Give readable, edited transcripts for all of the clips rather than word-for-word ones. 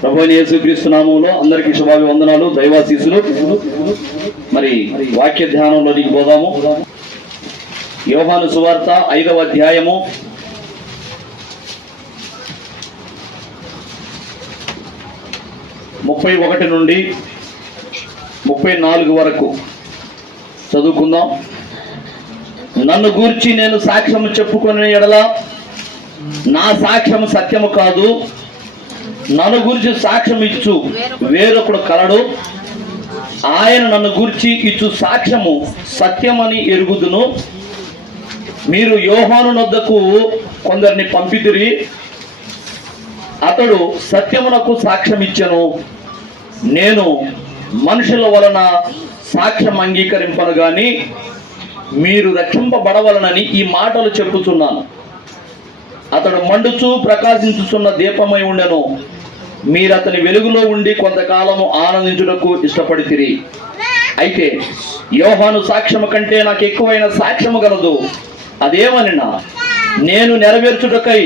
ప్రభువైన యేసుక్రీస్తు నామములో అందరికీ శుభాభివందనాలు, దైవాశీస్సులు. మరి వాక్య ధ్యానంలోనికి పోదాము. యోహాను సువార్త 5వ అధ్యాయము 31 నుండి 34 వరకు చదువుకుందాం. నన్ను గూర్చి నేను సాక్ష్యము చెప్పుకునే ఎడల నా సాక్ష్యము సత్యము కాదు, నన్ను గురించి సాక్ష్యం ఇచ్చు వేరొకడు కలడు. ఆయన నన్ను గురించి ఇచ్చు సాక్ష్యము సత్యమని ఎరుగుదును. మీరు యోహాను నొద్దకు కొందరిని పంపితిరి, అతడు సత్యమునకు సాక్ష్యం ఇచ్చెను. నేను మనుషుల వలన సాక్ష్యం అంగీకరింపను గాని మీరు రక్షింపబడవలనని ఈ మాటలు చెప్పుచున్నాను. అతడు మండుచు ప్రకాశించుచున్న దీపమై ఉండెను. మీరు అతని వెలుగులో ఉండి కొంతకాలము ఆనందించుటకు ఇష్టపడితిరి. అయితే యోహాను సాక్ష్యము కంటే నాకు ఎక్కువైన సాక్ష్యము గలదు. అదేమనినా, నేను నెరవేర్చుటకై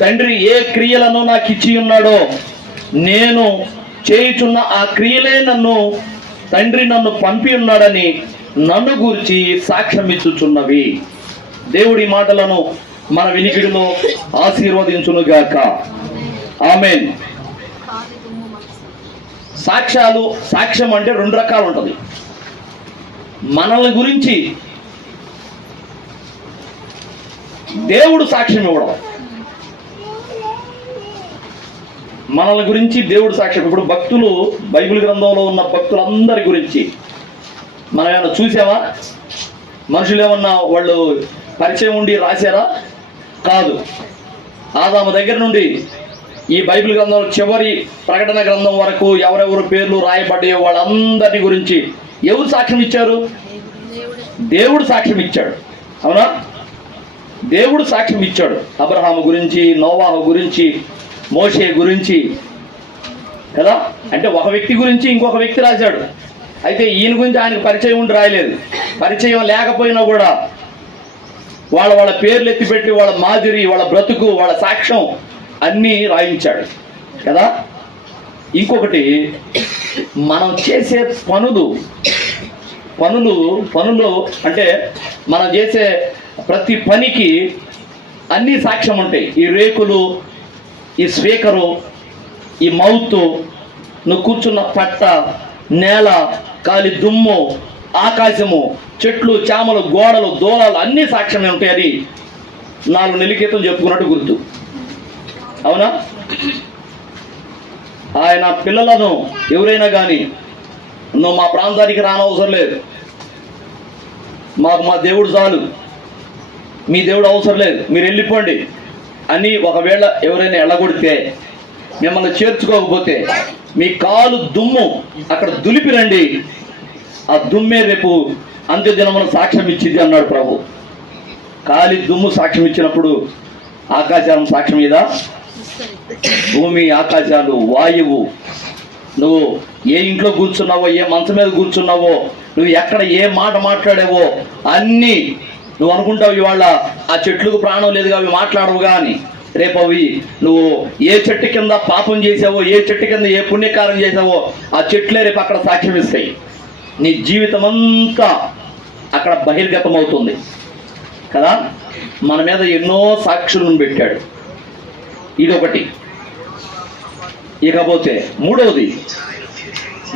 తండ్రి ఏ క్రియలను నాకు ఇచ్చి ఉన్నాడో నేను చేయుచున్న ఆ క్రియలే తండ్రి నన్ను పంపి ఉన్నాడని నన్ను గూర్చి సాక్ష్యం ఇచ్చుచున్నవి. దేవుడి మాటలను మన వినికిడిలో ఆశీర్వదించునుగాక. ఆమేన్. సాక్ష్యం అంటే 2 రకాలు ఉంటుంది. మనల్ని గురించి దేవుడు సాక్ష్యం ఇవ్వడం, మనల్ని గురించి దేవుడు సాక్ష్యం. ఇప్పుడు భక్తులు, బైబిల్ గ్రంథంలో ఉన్న భక్తులందరి గురించి మనం ఏమన్నా చూసామా? మనుషులు ఏమన్నా వాళ్ళు పరిచయం ఉండి రాశారా? కాదు. ఆదాము దగ్గర నుండి ఈ బైబిల్ గ్రంథంలో చివరి ప్రకటన గ్రంథం వరకు ఎవరెవరు పేర్లు రాయబడ్డాయో వాళ్ళందరి గురించి ఎవరు సాక్ష్యం ఇచ్చారు? దేవుడు సాక్ష్యం ఇచ్చాడు. అవునా? దేవుడు సాక్ష్యం ఇచ్చాడు. అబ్రహాము గురించి, నోవాహు గురించి, మోషే గురించి కదా. అంటే ఒక వ్యక్తి గురించి ఇంకొక వ్యక్తి రాశాడు. అయితే ఈయన గురించి ఆయనకు పరిచయం ఉండి రాయలేదు. పరిచయం లేకపోయినా కూడా వాళ్ళ పేర్లు ఎత్తిపెట్టి వాళ్ళ మాదిరి, వాళ్ళ బ్రతుకు, వాళ్ళ సాక్ష్యం అన్నీ రాయించాడు కదా. ఇంకొకటి, మనం చేసే పనులు అంటే మనం చేసే ప్రతి పనికి అన్నీ సాక్ష్యం ఉంటాయి. ఈ రేకులు, ఈ స్పీకరు, ఈ మౌత్, నువ్వు కూర్చున్న పట్ట, నేల, గాలి, దుమ్ము, ఆకాశము, చెట్లు, చామలు, గోడలు, దూలాలు అన్నీ సాక్ష్యమే ఉంటాయి. అది 4 నెలల క్రితం చెప్పుకున్నట్టు గుర్తు. అవునా? ఆయన పిల్లలను ఎవరైనా కానీ, నువ్వు మా ప్రాంతానికి రానవసరం లేదు, మాకు మా దేవుడు చాలు, మీ దేవుడు అవసరం లేదు, మీరు వెళ్ళిపోండి అని ఒకవేళ ఎవరైనా ఎళ్ళగొడితే, మిమ్మల్ని చేర్చుకోకపోతే మీ కాలు దుమ్ము అక్కడ దులిపిరండి, ఆ దుమ్మే రేపు అంత్యదినమున సాక్ష్యం ఇచ్చింది అన్నాడు ప్రభు. కాలి దుమ్ము సాక్ష్యం ఇచ్చినప్పుడు ఆకాశాలను సాక్ష్యం మీద, భూమి, ఆకాశాలు, వాయువు, నువ్వు ఏ ఇంట్లో కూర్చున్నావో, ఏ మంచం మీద కూర్చున్నావో, నువ్వు ఎక్కడ ఏ మాట మాట్లాడావో అన్నీ నువ్వు అనుకుంటావు ఇవాళ ఆ చెట్లకు ప్రాణం లేదుగా, అవి మాట్లాడవుగా అని. రేపు అవి నువ్వు ఏ చెట్టు కింద పాపం చేసావో, ఏ చెట్టు కింద ఏ పుణ్యకారం చేసావో ఆ చెట్లే రేపు అక్కడ సాక్ష్యం ఇస్తాయి. నీ జీవితం అంతా అక్కడ బహిర్గతం అవుతుంది కదా. మన మీద ఎన్నో సాక్షులను పెట్టాడు. ఇదొకటి. ఇకపోతే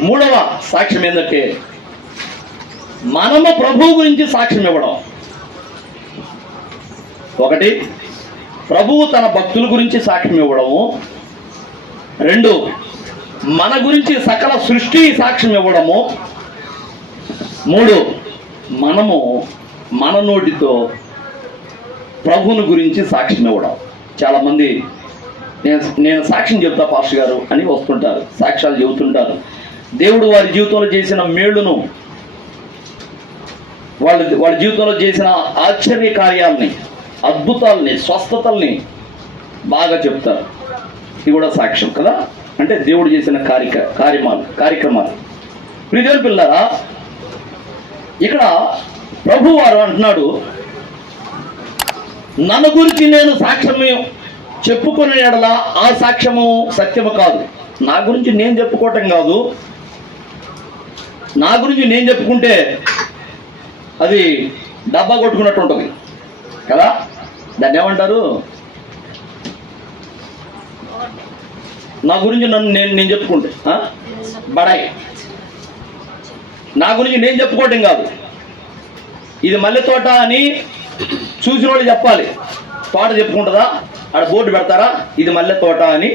మూడవ సాక్ష్యం ఏంటంటే, మనము ప్రభువు గురించి సాక్ష్యం ఇవ్వడం. ఒకటి, ప్రభువు తన భక్తుల గురించి సాక్ష్యం ఇవ్వడము. 2, మన గురించి సకల సృష్టి సాక్ష్యం ఇవ్వడము. 3, మనము మన నోటితో ప్రభువుని గురించి సాక్ష్యం ఇవ్వడం. చాలామంది నేను సాక్ష్యం చెప్తా పాస్టర్ గారు అని వస్తుంటారు, సాక్ష్యాలు చెబుతుంటారు. దేవుడు వారి జీవితంలో చేసిన మేళ్లను, వాళ్ళ జీవితంలో చేసిన ఆశ్చర్య కార్యాలని, అద్భుతాలని, స్వస్థతల్ని బాగా చెప్తారు. ఇది కూడా సాక్ష్యం కదా. అంటే దేవుడు చేసిన కార్యక్రమాలు. ప్రియమైన పిల్లరా, ఇక్కడ ప్రభువారు అంటున్నాడు, నన్ను గురించి నేను సాక్ష్యం చెప్పుకునే ఎడల ఆ సాక్ష్యము సత్యము కాదు. నా గురించి నేను చెప్పుకోవటం కాదు, నా గురించి నేను చెప్పుకుంటే అది డబ్బా కొట్టుకున్నట్టు ఉంటుంది కదా. దాన్ని ఏమంటారు? నా గురించి నేను చెప్పుకుంటే బడాయి. నా గురించి నేను చెప్పుకోవటం కాదు, ఇది మల్లె తోట అని చూసిన వాళ్ళు చెప్పాలి. తోట చెప్పుకుంటుందా? ఆడ బోర్డు పెడతారా, ఇది మల్లె తోట అని.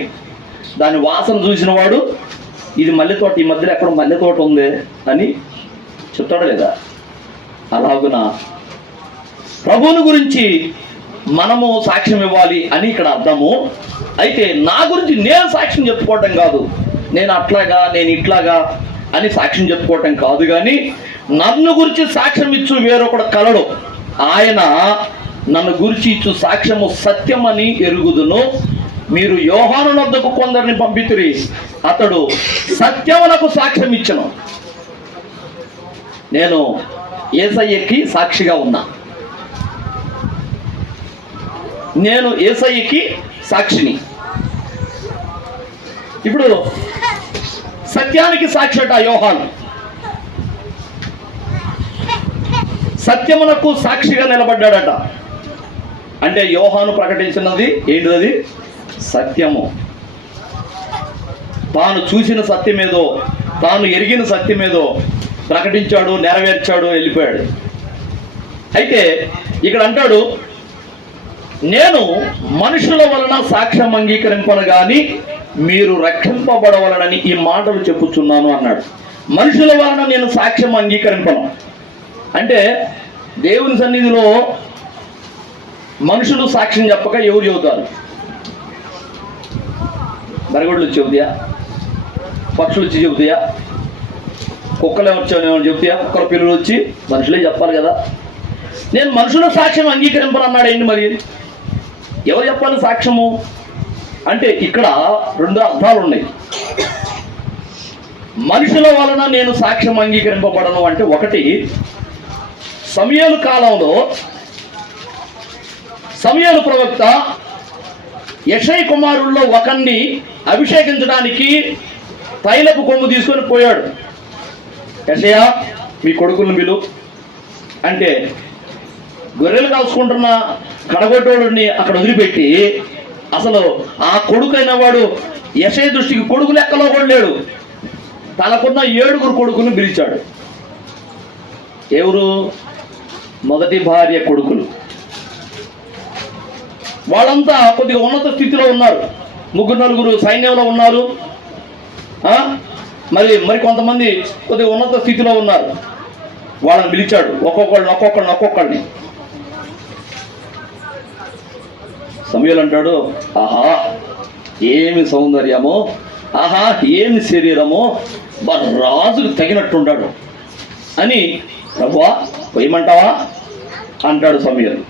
దాని వాసన చూసిన వాడు ఇది మల్లె తోట, ఈ మధ్యలో ఎక్కడ మల్లె తోట ఉంది అని చెప్తాడా లేదా? అలాగున ప్రభువుని గురించి మనము సాక్ష్యం ఇవ్వాలి అని ఇక్కడ అర్థము. అయితే నా గురించి నేను సాక్ష్యం చెప్పుకోవటం కాదు, నేను అట్లాగా నేను ఇట్లాగా అని సాక్ష్యం చెప్పుకోవటం కాదు, కానీ నన్ను గురించి సాక్ష్యం ఇచ్చు వేరొకడు కలడు, ఆయన నన్ను గురించి ఇచ్చు సాక్ష్యము సత్యమని ఎరుగుదును. మీరు యోహాను వద్దకు కొందరిని పంపితురి, అతడు సత్యమునకు సాక్ష్యం ఇచ్చను. నేను యేసయ్యకి సాక్షిగా ఉన్నా, నేను యేసయ్యకి సాక్షిని. ఇప్పుడు సత్యానికి సాక్షిట యోహాను, సత్యమునకు సాక్షిగా నిలబడ్డాడట. అంటే యోహాను ప్రకటించినది ఏంటిది? సత్యము. తాను చూసిన సత్యమేదో, తాను ఎరిగిన సత్యమేదో ప్రకటించాడు, నెరవేర్చాడు, వెళ్ళిపోయాడు. అయితే ఇక్కడ అంటాడు, నేను మనుషుల వలన సాక్ష్యం అంగీకరింపను గాని మీరు రక్షింపబడవలనని ఈ మాటలు చెప్పుచున్నాను అన్నాడు. మనుషుల వలన నేను సాక్ష్యం అంగీకరింపను అంటే దేవుని సన్నిధిలో మనుషులు సాక్ష్యం చెప్పక ఎవరు చెబుతారు? బరగొడ్లు వచ్చి చెబుతాయా? పక్షులు వచ్చి చెబుతాయా? కుక్కలు ఏమొచ్చామని చెబుతాయా? కుక్కల పిల్లలు వచ్చి? మనుషులే చెప్పాలి కదా. నేను మనుషుల సాక్ష్యం అంగీకరింపను అన్నాడు. ఏంటి మరి? ఎవరు చెప్పాలి సాక్ష్యము అంటే? ఇక్కడ రెండు అర్థాలు ఉన్నాయి. మనుషుల వలన నేను సాక్ష్యం అంగీకరింపబడను అంటే, ఒకటి సమూయేలు కాలంలో సమూయేలు ప్రవక్త యెషయ కుమారుల్లో ఒకరిని అభిషేకించడానికి తైలపు కొమ్ము తీసుకొని పోయాడు. యెషయ మీ కొడుకులను పిలు అంటే, గొర్రెలు కాసుకుంటున్న కడగొట్టోడిని అక్కడ వదిలిపెట్టి, అసలు ఆ కొడుకైన వాడు యెషయ దృష్టికి కొడుకు లెక్కలో కూడా లేడు, తనకున్న 7 కొడుకులను పిలిచాడు. ఎవరు? మొదటి భార్య కొడుకులు. వాళ్ళంతా కొద్దిగా ఉన్నత స్థితిలో ఉన్నారు. 3-4 సైన్యంలో ఉన్నారు. మరి కొంతమంది కొద్దిగా ఉన్నత స్థితిలో ఉన్నారు. వాళ్ళని పిలిచాడు, ఒక్కొక్కడిని. సమూయేలు అంటాడు, ఆహా ఏమి సౌందర్యమో, ఆహా ఏమి శరీరమో, రాజుకు తగినట్టుంటాడు అని, ప్రభువా పోయమంటావా అంటాడు సమూయేలు.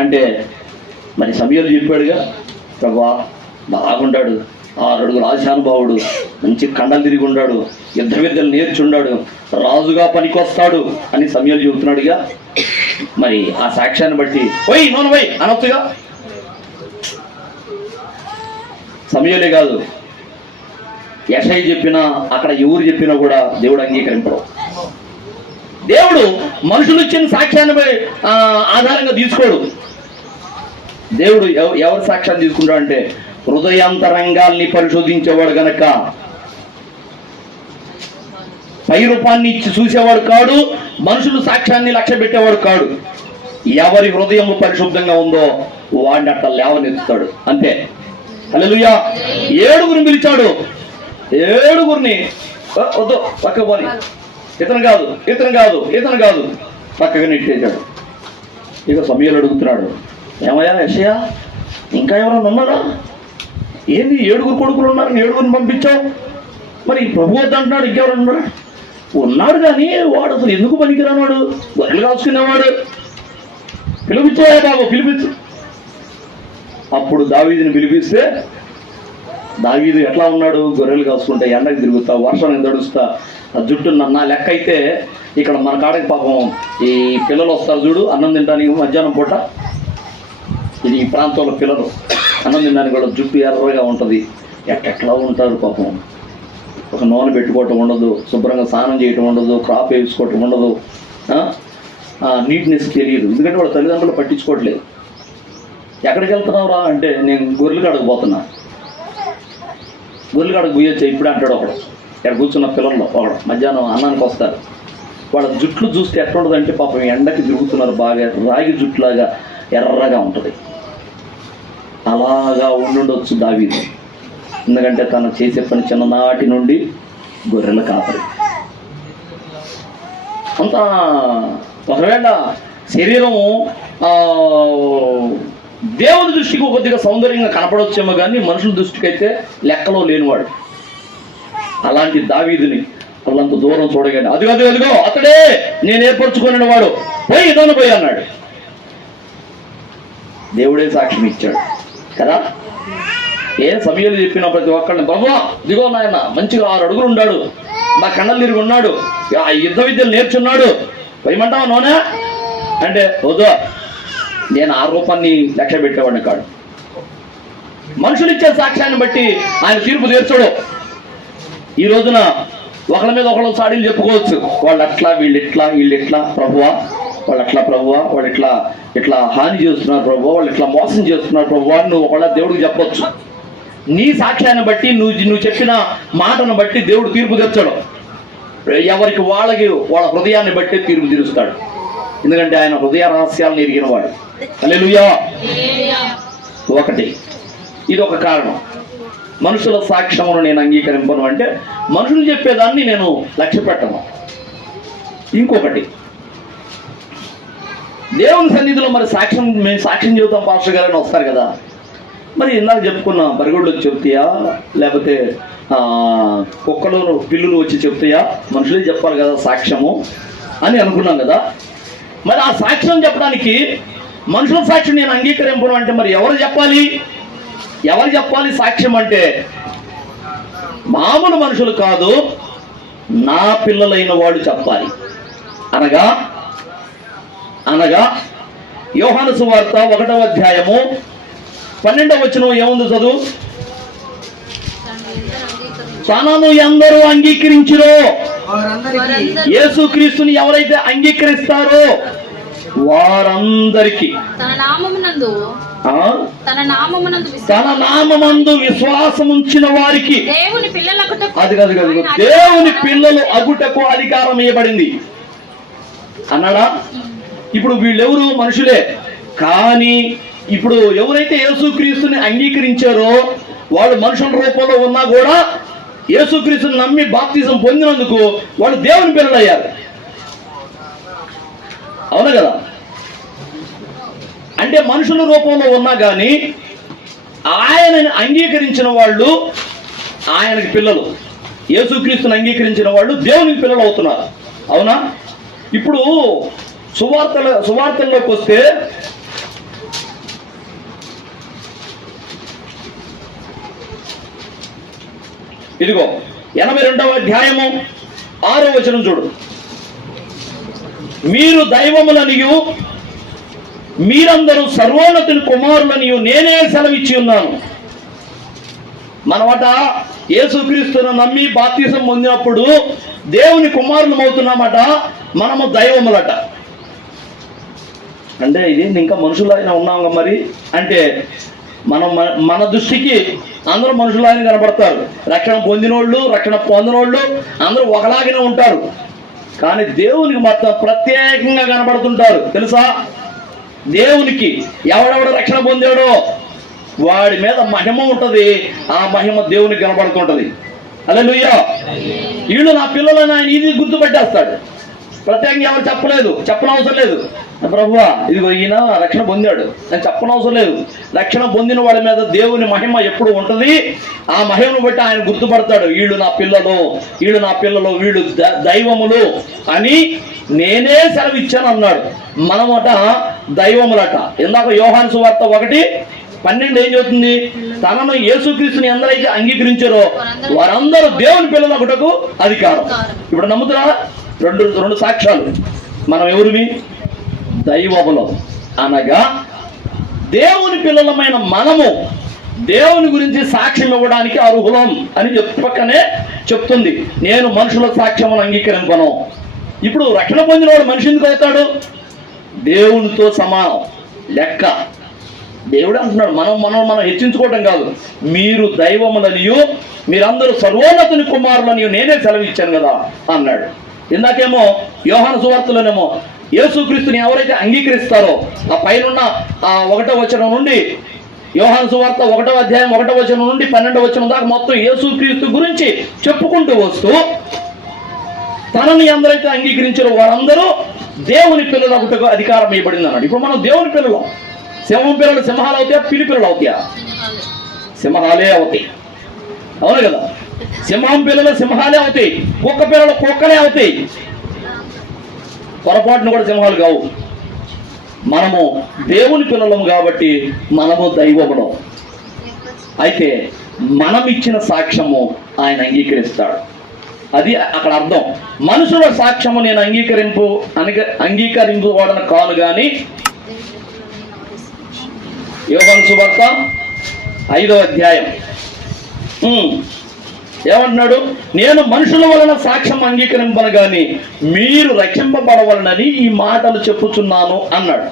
అంటే మరి సమూయేలు చెప్పాడుగా, ప్రభువా బాగుంటాడు, 6 అడుగుల ఆశానుభావుడు, మంచి కండలు తిరిగి ఉన్నాడు, యుద్ధ విద్యలు నేర్చుండాడు, రాజుగా పనికొస్తాడు అని సమూయేలు చెబుతున్నాడుగా. మరి ఆ సాక్ష్యాన్ని బట్టి పోయి అనొచ్చుగా. సమూయేలే కాదు, యెషయ చెప్పినా, అక్కడ ఎవరు చెప్పినా కూడా దేవుడు అంగీకరింపడు. దేవుడు మనుషులు ఇచ్చిన సాక్ష్యాన్ని ఆధారంగా తీసుకోడు. దేవుడు ఎవరి సాక్ష్యాన్ని తీసుకుంటాడు అంటే, హృదయాంతరంగాల్ని పరిశోధించేవాడు గనక పై రూపాన్ని ఇచ్చి చూసేవాడు కాడు, మనుషులు సాక్ష్యాన్ని లక్ష్య పెట్టేవాడు కాడు. ఎవరి హృదయం పరిశుద్ధంగా ఉందో వాడిని అట్లా లేవనెత్తుతాడు, అంతే. హల్లెలూయా. 7 పిలిచాడు, 7 వద్దు పక్క పోని, ఇతను కాదు పక్కగా నెట్టేశాడు. ఇక సమూయేలు అడుగుతున్నాడు, ఏమయ్యా యెషయ, ఇంకా ఎవరన్నా ఉన్నారా? ఏంది 7 కొడుకులు ఉన్నారు, 7 పంపించావు, మరి ప్రభు వద్దంటున్నాడు, ఇంకెవరు ఉన్నాడు కానీ వాడు అసలు ఎందుకు పనికిరానాడు, గొర్రెలు కాసుకునేవాడు, పిలిపించాయా బాబు, పిలిపించు. అప్పుడు దావీదుని పిలిపిస్తే, దావీదు ఎట్లా ఉన్నాడు? గొర్రెలు కాసుకుంటా, ఎండకు తిరుగుతా, వర్షానికి తడుస్తా, ఆ జుట్టు నా లెక్క అయితే ఇక్కడ మన కాడకి పాపం ఈ పిల్లలు వస్తారు చూడు అన్నం తినడానికి మధ్యాహ్నం పూట, ఇది ఈ ప్రాంతంలో పిల్లలు అన్నం తినడానికి కూడా జుట్టు ఎర్రగా ఉంటుంది, ఎట్లా ఉంటారు పాపం. ఒక నూనె పెట్టుకోవటం ఉండదు, శుభ్రంగా స్నానం చేయటం ఉండదు, క్రాప్ వేసుకోవటం ఉండదు, నీట్నెస్ తెలియదు. ఎందుకంటే వాళ్ళ తల్లిదండ్రులు పట్టించుకోవట్లేదు. ఎక్కడికి వెళ్తున్నావురా అంటే నేను గొర్రెలు కాడకు పోతున్నా. గొర్రెలు కాడకు పోయొచ్చా ఇప్పుడు అంటాడు ఒకడు. ఇక్కడ కూర్చున్న పిల్లల్లో ఒకడు మధ్యాహ్నం అన్నానికి వస్తారు. వాళ్ళ జుట్లు చూస్తే ఎట్లా ఉంటుందంటే పాపం ఎండకి తిరుగుతున్నారు, బాగా రాగి జుట్లాగా ఎర్రగా ఉంటుంది. అలాగా ఉండుండొచ్చు దావీదు. ఎందుకంటే తను చేసే పని చిన్ననాటి నుండి గొర్రెల కాపరి. అంత ఒకవేళ శరీరం దేవుని దృష్టికి కొద్దిగా సౌందర్యంగా కనపడవచ్చేమో కానీ మనుషుల దృష్టికి అయితే లెక్కలో లేనివాడు. అలాంటి దావీదుని వాళ్ళంత దూరం చూడగానే అదిగో అతడే నేను ఏర్పరచుకునే వాడు, పోయి ఇదోన పోయి అన్నాడు. దేవుడే సాక్ష్యం ఇచ్చాడు కదా. ఏం సమయాలు చెప్పిన ప్రతి ఒక్కరిని, ప్రభువా ఇదిగో నాయన మంచిగా 6 అడుగులు ఉన్నాడు, నా కళ్ళలు తిరిగి ఉన్నాడు, ఆ యుద్ధ విద్యలు నేర్చున్నాడు, పోయమంటావా నూనె అంటే వద్దు, నేను ఆ రూపాన్ని లక్ష్య పెట్టేవాడిని కాడు. మనుషులు ఇచ్చే సాక్ష్యాన్ని బట్టి ఆయన తీర్పు తీర్చడు. ఈ రోజున ఒకళ్ళ మీద ఒకళ్ళు సాడీలు చెప్పుకోవచ్చు. వాళ్ళు అట్లా వీళ్ళు ఇట్లా ప్రభువా, వాళ్ళు అట్లా ప్రభువా, వాళ్ళు ఇట్లా హాని చేస్తున్నారు ప్రభువా, వాళ్ళు ఇట్లా మోసం చేస్తున్నారు ప్రభువా, నువ్వు ఒకళ్ళ దేవుడికి చెప్పొచ్చు. నీ సాక్ష్యాన్ని బట్టి నువ్వు చెప్పిన మాటను బట్టి దేవుడు తీర్పు తీర్చడు. ఎవరికి వాళ్ళ హృదయాన్ని బట్టి తీర్పు తీరుస్తాడు. ఎందుకంటే ఆయన హృదయ రహస్యాలను ఎరిగిన వాడు. హల్లెలూయా. ఒకటి ఇది ఒక కారణం. మనుషుల సాక్ష్యమును నేను అంగీకరింపను అంటే మనుషులు చెప్పేదాన్ని నేను లక్ష్య పెట్టను. ఇంకొకటి, దేవుని సన్నిధిలో మరి మేము సాక్ష్యం చెబుతాం పాస్టర్ గారని వస్తారు కదా. మరి ఇందాక చెప్పుకున్న బరిగొడ్లు వచ్చి చెప్తాయా, లేకపోతే కుక్కలు పిల్లులు వచ్చి చెప్తాయా? మనుషులే చెప్పాలి కదా సాక్ష్యము అని అనుకున్నాం కదా. మరి ఆ సాక్ష్యం చెప్పడానికి మనుషుల సాక్ష్యం నేను అంగీకరింపను అంటే మరి ఎవరు చెప్పాలి సాక్ష్యం అంటే? మామూలు మనుషులు కాదు, నా పిల్లలైన వాడు చెప్పాలి. అనగా యోహాను సువార్త 1వ అధ్యాయము 12వ వచనం ఏముంది చదువు. తనను ఎందరూ అంగీకరించిరో, యేసుక్రీస్తుని ఎవరైతే అంగీకరిస్తారో వారందరికీ తన నామమందు విశ్వాసం ఉంచిన వారికి దేవుని పిల్లలు అగుటకు అధికారం ఇవ్వబడింది అన్నాడా. ఇప్పుడు వీళ్ళెవరు? మనుషులే. కానీ ఇప్పుడు ఎవరైతే యేసుక్రీస్తుని అంగీకరించారో వాళ్ళు మనుషుల రూపంలో ఉన్నా కూడా యేసుక్రీస్తుని నమ్మి బాప్తిజం పొందినందుకు వాళ్ళు దేవుని పిల్లలు అయ్యారు. అవునా కదా? అంటే మనుషుల రూపంలో ఉన్నా కానీ ఆయనని అంగీకరించిన వాళ్ళు ఆయనకి పిల్లలు, యేసుక్రీస్తుని అంగీకరించిన వాళ్ళు దేవునికి పిల్లలు అవుతున్నారు. అవునా? ఇప్పుడు సువార్తల్లోకి వస్తే ఇదిగో 82వ అధ్యాయము 6వ వచనం చూడు. మీరు దైవములనియు మీరందరూ సర్వోన్నతుని కుమారులనియు నేనే సెలవిచ్చి ఉన్నాను. మనమట యేసుక్రీస్తును నమ్మి బాప్తిసం పొందినప్పుడు దేవుని కుమారులం అవుతున్నామట, మనము దైవములట. అంటే ఇదేంటి ఇంకా మనుషులైనా ఉన్నాం మరి అంటే మన దృష్టికి అందరూ మనుషులాగానే కనబడతారు. రక్షణ పొందినోళ్ళు అందరూ ఒకలాగానే ఉంటారు. కానీ దేవునికి మొత్తం ప్రత్యేకంగా కనబడుతుంటారు. తెలుసా? దేవునికి ఎవడెవడ రక్షణ పొందాడో వాడి మీద మహిమ ఉంటుంది. ఆ మహిమ దేవునికి కనబడుతుంటది. హల్లెలూయా. వీళ్ళు నా పిల్లలని ఆయన ఇది గుర్తుపెట్టేస్తాడు. ప్రత్యేకంగా ఎవరు చెప్పనవసరం లేదు. ప్రభువా ఇదిగో ఈయన రక్షణ పొందాడు అని చెప్పనవసరం లేదు. రక్షణ పొందిన వాడి మీద దేవుని మహిమ ఎప్పుడు ఉంటుంది. ఆ మహిమను బట్టి ఆయన గుర్తుపడతాడు. వీళ్ళు నా పిల్లలు, వీళ్ళు దైవములు అని నేనే సెలవిచ్చాను అన్నాడు. మనమట దైవములట. ఇందాక యోహాను సువార్త 1:12 ఏం చెబుతుంది? తనను యేసుక్రీస్తుని ఎందరైతే అంగీకరించారో వారందరూ దేవుని పిల్లలు ఒకటకు అధికారం. ఇప్పుడు నమ్ముతున్నా? రెండు సాక్ష్యాలు. మనం ఎవరివి? దైవములం అనగా దేవుని పిల్లలమైన మనము దేవుని గురించి సాక్ష్యం ఇవ్వడానికి అర్హులం అని పక్కనే చెప్తుంది. నేను మనుషుల సాక్ష్యమును అంగీకరింపను. ఇప్పుడు రక్షణ పొందిన వాడు మనిషి ఎందుకు అవుతాడు? దేవునితో సమానం లెక్క. దేవుడు అంటున్నాడు, మనం హెచ్చించుకోవటం కాదు. మీరు దైవములనియు మీరందరూ సర్వోన్నతుని కుమారులనియు నేనే సెలవిచ్చాను కదా అన్నాడు. ఇందాకేమో యోహాను సువార్తలోనేమో యేసుక్రీస్తుని ఎవరైతే అంగీకరిస్తారో ఆ పైనున్న ఆ 1వ వచనం నుండి, యోహాను సువార్త 1వ అధ్యాయం 1వ వచనం నుండి 12వ వచనం దాకా మొత్తం యేసుక్రీస్తు గురించి చెప్పుకుంటూ వస్తూ, తనని ఎందరైతే అంగీకరించారో వారందరూ దేవుని పిల్లలకు అధికారం ఇవ్వబడింది అన్నాడు. ఇప్పుడు మనం దేవుని పిల్లలు. సింహం పిల్లలు సింహాలు అవుతాయా? పిల్లి పిల్లలు అవుతాయా? సింహాలే అవుతాయి. అవును కదా? సింహం పిల్లలు సింహాలే అవుతాయి, కుక్క పిల్లలు కుక్కలే అవుతాయి. పొరపాటును కూడా సింహాలు కావు. మనము దేవుని పిల్లలము కాబట్టి మనము దైవములం. అయితే మనం ఇచ్చిన సాక్ష్యము ఆయన అంగీకరిస్తాడు. అది అక్కడ అర్థం. మనుషుల సాక్ష్యము నేను అంగీకరింపబడను కాను కానీ, యోహాను సువార్త 5వ అధ్యాయం ఏమంటున్నాడు? నేను మనుషుల వలన సాక్ష్యం అంగీకరింపను గాని మీరు రక్షింపబడవలనని ఈ మాటలు చెప్పుచున్నాను అన్నాడు.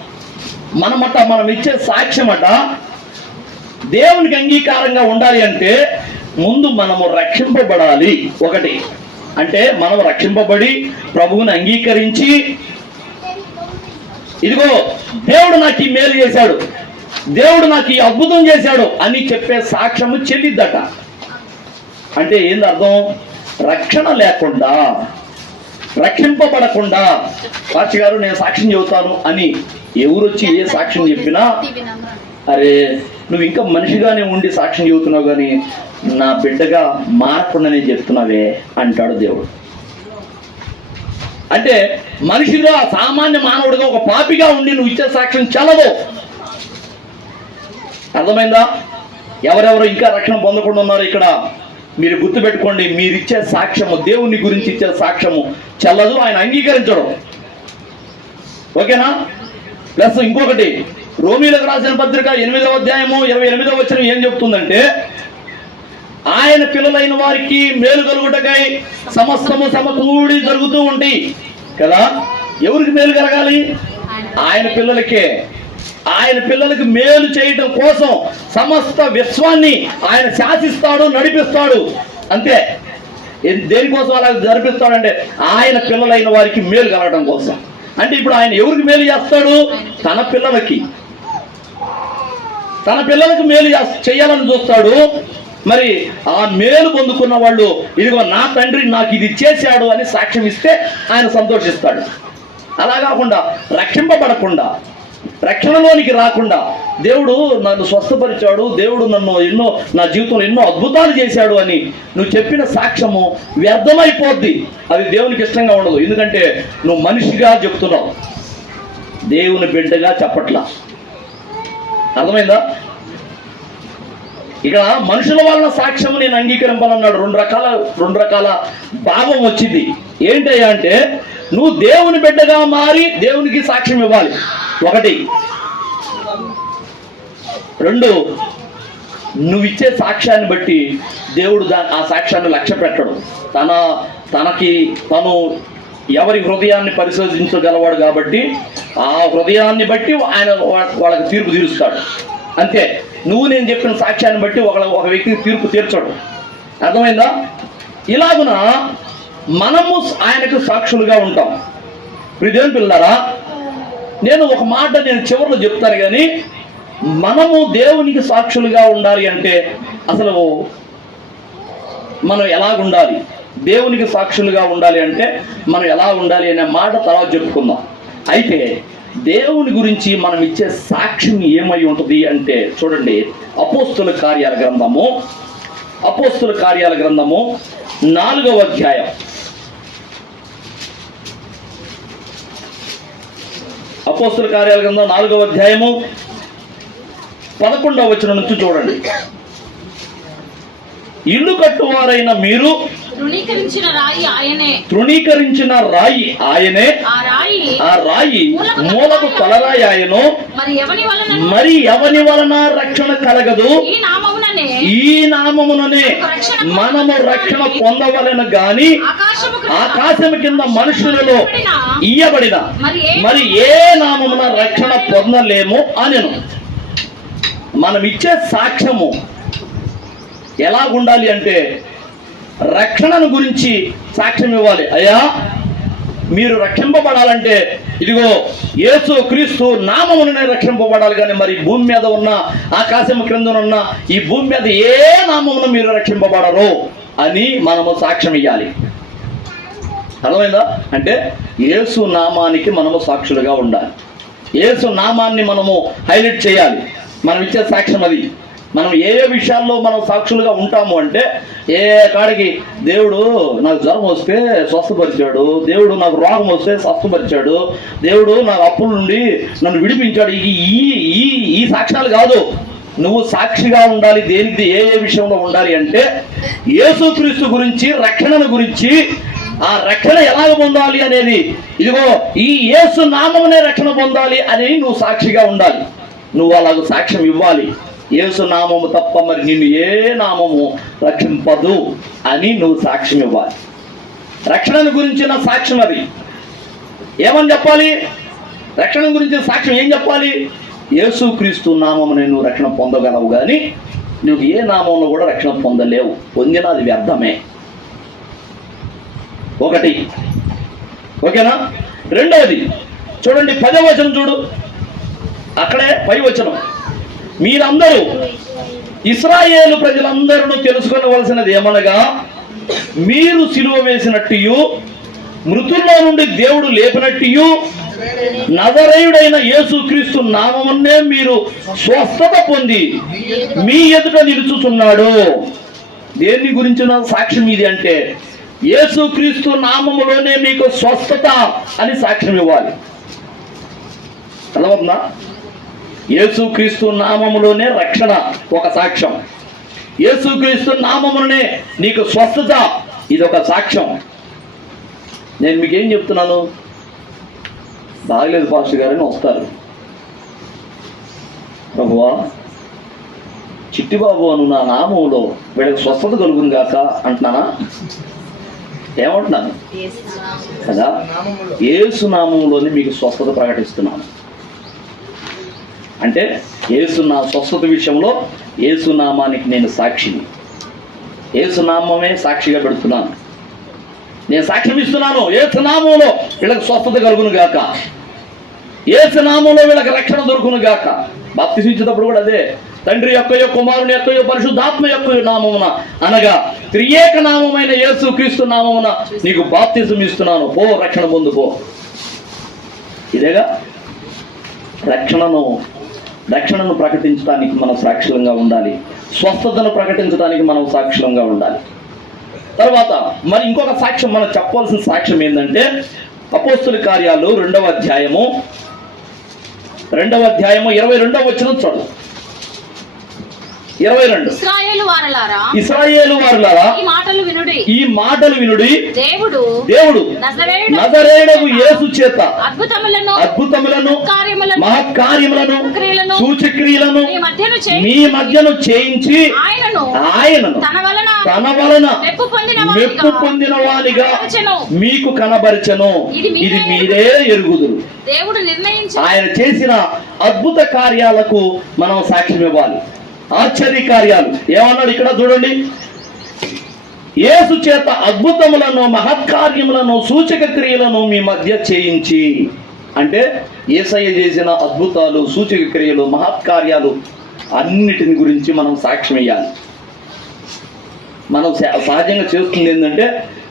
మనం ఇచ్చే సాక్ష్యమట దేవునికి అంగీకారంగా ఉండాలి అంటే ముందు మనము రక్షింపబడాలి. ఒకటి అంటే మనం రక్షింపబడి ప్రభువుని అంగీకరించి, ఇదిగో దేవుడు నాకు ఈ మేలు చేశాడు, దేవుడు నాకు ఈ అద్భుతం చేశాడు అని చెప్పే సాక్ష్యము చెల్లిద్దట. అంటే ఏంది అర్థం? రక్షణ లేకుండా, రక్షింపబడకుండా పాస్టర్ గారు నేను సాక్ష్యం చెబుతాను అని ఎవరొచ్చి ఏ సాక్ష్యం చెప్పినా, అరే నువ్వు ఇంకా మనిషిగానే ఉండి సాక్ష్యం చెబుతున్నావు కానీ నా బిడ్డగా మారకుండానే చెప్తున్నావే అంటాడు దేవుడు. అంటే మనిషిగా, సామాన్య మానవుడిగా, ఒక పాపిగా ఉండి నువ్వు ఇచ్చే సాక్ష్యం చెల్లదు. అర్థమైందా? ఎవరెవరు ఇంకా రక్షణ పొందకుండా ఉన్నారు ఇక్కడ మీరు గుర్తుపెట్టుకోండి. మీరు ఇచ్చే సాక్ష్యము, దేవుని గురించి ఇచ్చే సాక్ష్యము చెల్లదు, ఆయన అంగీకరించడం. ఓకేనా? ప్లస్ ఇంకొకటి, రోమీలకు రాసిన పత్రిక 8వ అధ్యాయము 28వ వచనం ఏం చెప్తుందంటే, ఆయన పిల్లలైన వారికి మేలు కలుగుటకై సమస్తము సమకూడి జరుగుతూ ఉంటాయి కదా. ఎవరికి మేలు కలగాలి? ఆయన పిల్లలకే. ఆయన పిల్లలకు మేలు చేయటం కోసం సమస్త విశ్వాన్ని ఆయన శాసిస్తాడు, నడిపిస్తాడు. అంతే. దేనికోసం అలా జరిపిస్తాడంటే ఆయన పిల్లలైన వారికి మేలు కలగడం కోసం. అంటే ఇప్పుడు ఆయన ఎవరికి మేలు చేస్తాడు? తన పిల్లలకు మేలు చేయాలని చూస్తాడు. మరి ఆ మేలు పొందుకున్న వాళ్ళు, ఇదిగో నా తండ్రి నాకు ఇది చేశాడు అని సాక్ష్యం ఇస్తే ఆయన సంతోషిస్తాడు. అలా కాకుండా రక్షింపబడకుండా, రక్షణలోనికి రాకుండా, దేవుడు నన్ను స్వస్థపరిచాడు, దేవుడు నన్ను నా జీవితంలో ఎన్నో అద్భుతాలు చేశాడు అని నువ్వు చెప్పిన సాక్ష్యము వ్యర్థమైపోద్ది. అది దేవునికి ఇష్టంగా ఉండదు. ఎందుకంటే నువ్వు మనిషిగా చెప్తున్నావు, దేవుని బిడ్డగా చెప్పట్లా. అర్థమైందా? ఇక్కడ మనుషుల వలన సాక్ష్యము నేను అంగీకరింపనన్నాడు. రెండు రకాల భావం వచ్చింది. ఏంటయ్యా అంటే, నువ్వు దేవుని బిడ్డగా మారి దేవునికి సాక్ష్యం ఇవ్వాలి. ఒకటి. రెండు, నువ్వు ఇచ్చే సాక్ష్యాన్ని బట్టి దేవుడు ఆ సాక్ష్యాన్ని లక్ష్య పెట్టడు. తను ఎవరి హృదయాన్ని పరిశోధించగలవాడు కాబట్టి ఆ హృదయాన్ని బట్టి ఆయన వాళ్ళకి తీర్పు తీరుస్తాడు. అంతే. నువ్వు నేను చెప్పిన సాక్ష్యాన్ని బట్టి ఒక వ్యక్తికి తీర్పు తీర్చడు. అర్థమైందా? ఇలాగున మనము ఆయనకు సాక్షులుగా ఉంటాం. దేవుని పిల్లలారా, నేను ఒక మాట చివరిలో చెప్తాను కానీ, మనము దేవునికి సాక్షులుగా ఉండాలి అంటే అసలు మనం ఎలాగుండాలి, దేవునికి సాక్షులుగా ఉండాలి అంటే మనం ఎలా ఉండాలి అనే మాట తర్వాత చెప్పుకుందాం. అయితే దేవుని గురించి మనం ఇచ్చే సాక్ష్యం ఏమై ఉంటుంది అంటే, చూడండి, అపోస్తుల కార్యాల గ్రంథము 4వ అధ్యాయం. అపోస్తుల కార్యాల గ్రంథం 4వ అధ్యాయము 11వ వచనం నుంచి చూడండి. ఇల్లు కట్టువారైన మీరు తృణీకరించిన రాయి ఆయనే. తృణీకరించిన రాయి ఆయనే. ఆ రాయి మూలకు తలరాయి ఆయను. మరి ఎవని వలన రక్షణ కలగదు? ఈ నామముననే మనము రక్షణ పొందవలెను గాని ఆకాశము కింద మనుషులలో ఇయ్యబడిన మరి ఏ నామమున రక్షణ పొందలేము అనెను. మనం ఇచ్చే సాక్ష్యము ఎలాగుండాలి అంటే రక్షణను గురించి సాక్ష్యం ఇవ్వాలి. అయ్యా, మీరు రక్షింపబడాలంటే ఇదిగో యేసు క్రీస్తు నామముననే రక్షింపబడాలి, కానీ మరి భూమి మీద ఉన్న ఆకాశం క్రింద ఉన్న ఈ భూమి మీద ఏ నామమున మీరు రక్షింపబడరు అని మనము సాక్ష్యం ఇవ్వాలి. అర్థమైందా? అంటే యేసు నామానికి మనము సాక్షులుగా ఉండాలి. యేసు నామాన్ని మనము హైలైట్ చేయాలి. మనం ఇచ్చే సాక్ష్యం అది. మనం ఏ విషయాల్లో మనం సాక్షులుగా ఉంటాము అంటే, ఏ కాడికి దేవుడు నాకు జ్వరం వస్తే స్వస్థపరిచాడు, దేవుడు నాకు రోగం వస్తే స్వస్థపరిచాడు, దేవుడు నాకు అప్పుల నుండి నన్ను విడిపించాడు, ఈ సాక్ష్యాలు కాదు. నువ్వు సాక్షిగా ఉండాలి. దేనికి ఏ విషయంలో ఉండాలి అంటే యేసుక్రీస్తు గురించి, రక్షణను గురించి, ఆ రక్షణ ఎలాగ పొందాలి అనేది, ఇదిగో ఈ యేసు నామమునే రక్షణ పొందాలి అని నువ్వు సాక్షిగా ఉండాలి. నువ్వు అలాగ సాక్ష్యం ఇవ్వాలి. యేసు నామము తప్ప మరి నిన్ను ఏ నామము రక్షింపదు అని నువ్వు సాక్ష్యం ఇవ్వాలి. రక్షణ గురించిన సాక్ష్యం అది. ఏమని చెప్పాలి? రక్షణ గురించిన సాక్ష్యం ఏం చెప్పాలి? యేసుక్రీస్తు నామమునే నువ్వు రక్షణ పొందగలవు, కానీ నువ్వు ఏ నామంలో కూడా రక్షణ పొందలేవు. పొందిన అది వ్యర్థమే. ఒకటి, ఓకేనా? రెండవది చూడండి, 10వ వచనం చూడు. అక్కడే 5వ వచనం. మీరందరూ ఇశ్రాయేలు ప్రజలందరూ తెలుసుకొనవలసినది ఏమనగా, మీరు సిలువ వేసినట్టు, మృతుల్లో నుండి దేవుడు లేపినట్టు, నజరేయుడైన యేసుక్రీస్తు నామమునే మీరు స్వస్థత పొంది మీ ఎదుట నిలుచుచున్నాడు. దేని గురించిన సాక్ష్యం ఇది అంటే యేసుక్రీస్తు నామములోనే మీకు స్వస్థత అని సాక్ష్యం ఇవ్వాలి. అర్థమవుతుందా? యేసుక్రీస్తు నామములోనే రక్షణ ఒక సాక్ష్యం. యేసుక్రీస్తు నామములోనే నీకు స్వస్థత, ఇదొక సాక్ష్యం. నేను మీకేం చెప్తున్నాను? బాగలేదు పాస్టర్ గారని వస్తారు. ప్రభువా, చిట్టిబాబు అను నా నామములో వీళ్ళకి స్వస్థత కలుగును గాక అంటున్నానా? ఏమంటున్నాను కదా? యేసు నామములోనే మీకు స్వస్థత ప్రకటిస్తున్నాను. అంటే యేసు నా స్వస్థత విషయంలో యేసు నామానికి నేను సాక్షిని. యేసు నామమే సాక్షిగా పెడుతున్నాను. నేను సాక్ష్యం ఇస్తున్నాను. యేసు నామంలో వీళ్ళకి స్వస్థత కలుగును గాక, యేసు నామంలో వీళ్ళకి రక్షణ దొరుకును గాక. బాప్తిసం ఇచ్చేటప్పుడు కూడా అదే, తండ్రి యొక్కయో, కుమారుని యొక్కయో, పరిశుద్ధాత్మ యొక్కయో నామమున, అనగా త్రియేక నామమైన యేసు క్రీస్తు నామమున నీకు బాప్తిసం ఇస్తున్నాను, పో రక్షణ పొందు పో. ఇదేగా రక్షణను ప్రకటించడానికి మనం సాక్షులంగా ఉండాలి. స్వస్థతను ప్రకటించడానికి మనం సాక్షులంగా ఉండాలి. తర్వాత మరి ఇంకొక సాక్ష్యం మనం చెప్పవలసిన సాక్ష్యం ఏంటంటే అపోస్తుల కార్యాలు 2వ అధ్యాయము 22వ వచనం చూడండి. 22. ఇశ్రాయేలు వారలారా, ఈ మాటలు వినుడి. దేవుడు నజరేయుడగు యేసు చేత అద్భుతములను మహత్కార్యములను సూచక్రియలను మీ మధ్యను చేయించి ఆయనను తన వలన మెప్పు పొందిన వానిగా మీకు కనబరచెను. ఇది మీరే ఎరుగుదురు. ఆయన చేసిన అద్భుత కార్యాలకు మనం సాక్ష్యం ఇవ్వాలి. ఆశ్చర్య కార్యాలు ఏమన్నాడు ఇక్కడ చూడండి. యేసు చేత అద్భుతములను మహత్కార్యములను సూచక క్రియలను మీ మధ్య చేయించి, అంటే యేసయ్య చేసిన అద్భుతాలు, సూచక క్రియలు, మహత్కార్యాలు అన్నిటిని గురించి మనం సాక్ష్యం ఇవ్వాలి. మనం సహజంగా చేస్తుంది ఏంటంటే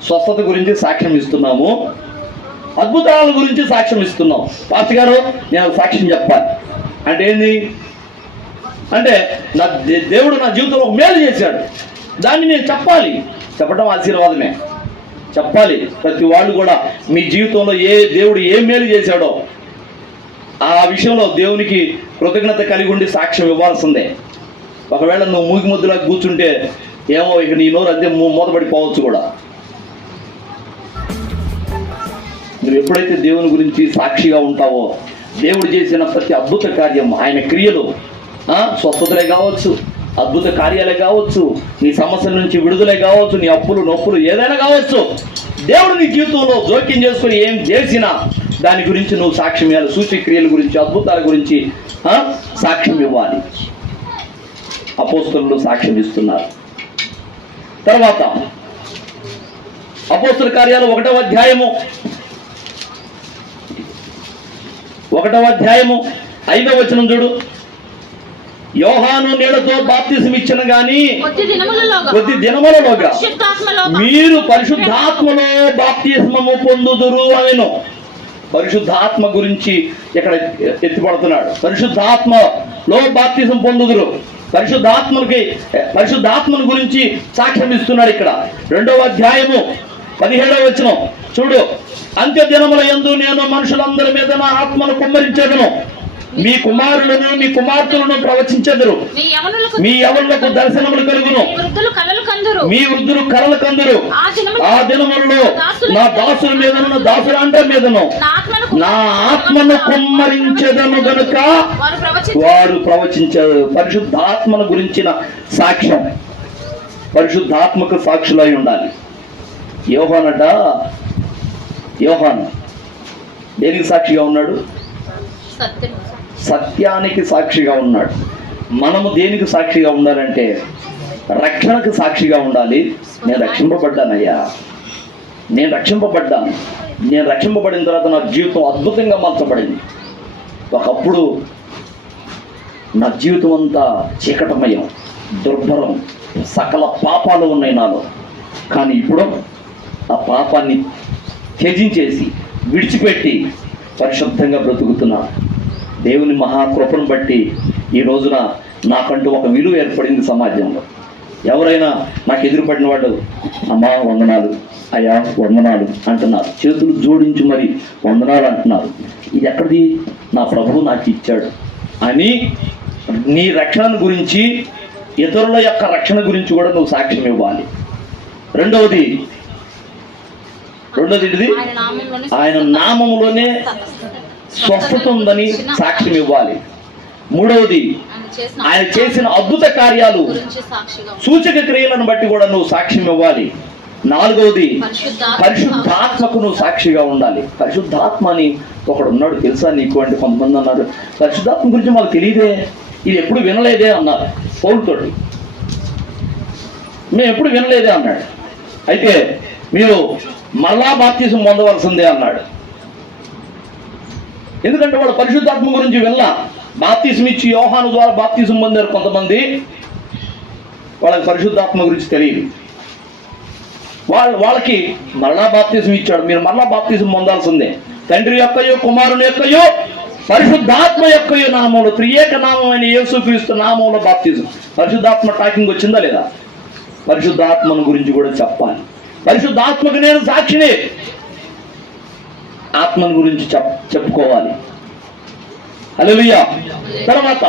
స్వస్థత గురించి సాక్ష్యం ఇస్తున్నాము, అద్భుతాల గురించి సాక్ష్యం ఇస్తున్నాం. పాస్టర్ గారు నేను సాక్ష్యం చెప్పాలి అంటే ఏంది అంటే నా దేవుడు నా జీవితంలో ఒక మేలు చేశాడు, దాన్ని నేను చెప్పాలి. చెప్పడం ఆశీర్వాదమే, చెప్పాలి. ప్రతి వాళ్ళు కూడా మీ జీవితంలో దేవుడు ఏ మేలు చేశాడో ఆ విషయంలో దేవునికి కృతజ్ఞత కలిగి ఉండి సాక్ష్యం ఇవ్వాల్సిందే. ఒకవేళ నువ్వు మూగి ముద్దులా కూర్చుంటే ఏమో ఇక నీ నోరు అద్దె మూతపడిపోవచ్చు కూడా. నువ్వు ఎప్పుడైతే దేవుని గురించి సాక్షిగా ఉంటావో, దేవుడు చేసిన ప్రతి అద్భుత కార్యం, ఆయన క్రియలు, స్వస్థతలే కావచ్చు, అద్భుత కార్యాలే కావచ్చు, నీ సమస్యల నుంచి విడుదలే కావచ్చు, నీ అప్పులు నొప్పులు ఏదైనా కావచ్చు, దేవుడు నీ జీవితంలో జోక్యం చేసుకుని ఏం చేసినా దాని గురించి నువ్వు సాక్ష్యం ఇవ్వాలి. సూచక్రియల గురించి, అద్భుతాల గురించి సాక్ష్యం ఇవ్వాలి. అపోస్తలులు సాక్ష్యం ఇస్తున్నారు. తర్వాత అపోస్తల కార్యాలు 1వ అధ్యాయము 5వ వచనం చూడు. యోహాను నీళ్లతో బాప్తిసం ఇచ్చిన గాని కొద్ది దినములలోగా మీరు పరిశుద్ధాత్మలో బాప్తిస్మము పొందుదురు అనెను. పరిశుద్ధాత్మ గురించి ఇక్కడ ఎత్తిపడుతున్నాడు. పరిశుద్ధాత్మలో బాప్తిసం పొందుదురు. పరిశుద్ధాత్మను గురించి సాక్ష్యం ఇస్తున్నాడు. ఇక్కడ 2వ అధ్యాయము 17వ వచనం చూడు. అంత్య దినముల యందు నేను మనుషులందరి మీద నా ఆత్మను కుమ్మరించెదను. మీ కుమారులను మీ కుమార్తెలను ప్రవచించెదరు. మీ యవనులకు దర్శనములు కలుగును. మీ వృద్ధులు కలలు కందురు. ఆ దినములలో నా దాసుల మీదను, నా దాసుల అంట మీదను నా ఆత్మను కుమ్మరించెదను గనుక వారు ప్రవచించారు. పరిశుద్ధాత్మను గురించిన సాక్ష్యం, పరిశుద్ధాత్మకు సాక్షులై ఉండాలి. యోహాను దేనికి సాక్షిగా ఉన్నాడు? సత్యానికి సాక్షిగా ఉన్నాడు. మనము దేనికి సాక్షిగా ఉండాలంటే రక్షణకు సాక్షిగా ఉండాలి. నేను రక్షింపబడ్డానయ్యా, నేను రక్షింపబడిన తర్వాత నా జీవితం అద్భుతంగా మార్చబడింది. ఒకప్పుడు నా జీవితం అంతా చీకటమయం, దుర్భరం, సకల పాపాలు ఉన్నాయి నాలో. కానీ ఇప్పుడు ఆ పాపాన్ని త్యజించేసి విడిచిపెట్టి పరిశుద్ధంగా బ్రతుకుతున్నాను. దేవుని మహాకృపను బట్టి ఈ రోజున నాకంటూ ఒక విలువ ఏర్పడింది సమాజంలో. ఎవరైనా నాకు ఎదురుపడిన వాడు అమ్మా వందనాలు, అయ్యా వందనాలు అంటున్నారు. చేతులు జోడించి మరి వందనాలు అంటున్నారు. ఇది ఎక్కడిది? నా ప్రభువు నాకు ఇచ్చాడు అని నీ రక్షణ గురించి, ఇతరుల యొక్క రక్షణ గురించి కూడా నువ్వు సాక్ష్యం ఇవ్వాలి. రెండవది ఇది, ఆయన నామములోనే స్వస్థత ఉందని సాక్ష్యం ఇవ్వాలి. మూడవది, ఆయన చేసిన అద్భుత కార్యాలు, సూచక క్రియలను బట్టి కూడా నువ్వు సాక్ష్యం ఇవ్వాలి. నాలుగవది, పరిశుద్ధాత్మకు నువ్వు సాక్షిగా ఉండాలి. పరిశుద్ధాత్మ అని ఒకడు ఉన్నాడు తెలుసా నీకు అంటే కొంతమంది అన్నారు, పరిశుద్ధాత్మ గురించి మాకు తెలియదే, ఇది ఎప్పుడు వినలేదే అన్నారు పౌలుతోటి. మేము ఎప్పుడు వినలేదే అన్నాడు. అయితే మీరు మరలా బాప్తిసం పొందవలసిందే అన్నాడు. ఎందుకంటే వాడు పరిశుద్ధాత్మ గురించి వినలా. బాప్తిసం ఇచ్చి యోహాను ద్వారా బాప్తిసం పొందారు కొంతమంది, వాళ్ళకి పరిశుద్ధాత్మ గురించి తెలియదు. వాళ్ళకి మరలా బాప్తిసం ఇచ్చాడు, మీరు మరలా బాప్తిసం పొందాల్సిందే. తండ్రి యొక్కయో, కుమారుని యొక్కయో, పరిశుద్ధాత్మ యొక్కయో నామంలో, త్రియేక నామమైన యేసుక్రీస్తు నామంలో బాప్తిసం. పరిశుద్ధాత్మ టాకింగ్ వచ్చిందా లేదా? పరిశుద్ధాత్మను గురించి కూడా చెప్పాలి. పరిశుద్ధాత్మకు నేను సాక్షిని, ఆత్మను గురించి చెప్పుకోవాలి. హల్లెలూయా. తర్వాత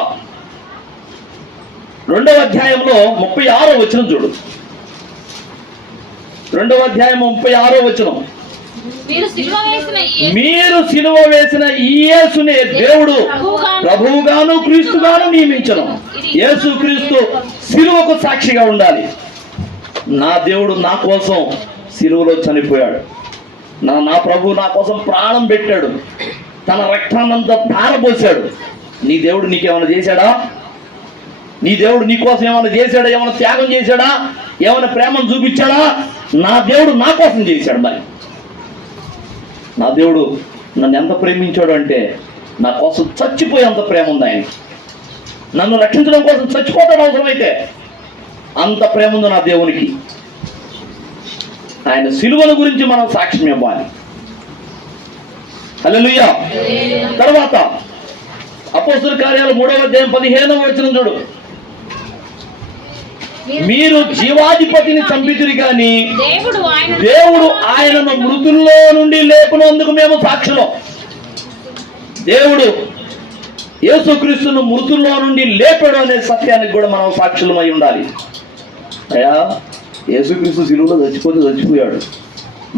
2వ అధ్యాయంలో 36వ వచనం చూడు. 2వ అధ్యాయం 36వ వచనం. మీరు సిలువ వేసిన ఈ యేసునే దేవుడు ప్రభువుగాను క్రీస్తుగాను నియమించను. యేసు క్రీస్తు సిలువకు సాక్షిగా ఉండాలి. నా దేవుడు నా కోసం సిలువలో చనిపోయాడు. నా ప్రభు నా కోసం ప్రాణం పెట్టాడు, తన రక్తాన్నంతా ధారపోసాడు. నీ దేవుడు నీకేమైనా చేశాడా? నీ దేవుడు నీ కోసం ఏమైనా చేశాడా? ఏమైనా త్యాగం చేశాడా? ఏమైనా ప్రేమను చూపించాడా? నా దేవుడు నా కోసం చేశాడు. మరి నా దేవుడు నన్ను ఎంత ప్రేమించాడు అంటే, నా కోసం చచ్చిపోయేంత ప్రేమ ఉంది ఆయన. నన్ను రక్షించడం కోసం చచ్చిపోతాడు అవసరమైతే, అంత ప్రేమ ఉంది నా దేవునికి. ఆయన సిలువల గురించి మనం సాక్ష్యం ఇవ్వాలి. హల్లెలూయా. తర్వాత అపోస్తలుల కార్యాలు 3వ అధ్యాయం 15వ వచనం చూడు. మీరు జీవాధిపతిని చంపితిరి కానీ దేవుడు ఆయనను మృతుల్లో నుండి లేపినందుకు మేము సాక్షులం. దేవుడు యేసుక్రీస్తును మృతుల్లో నుండి లేపాడు అనే సత్యానికి కూడా మనం సాక్షులమై ఉండాలి. అయ్యా, యేసుక్రీస్తు సిలువలో చచ్చిపోయాడు,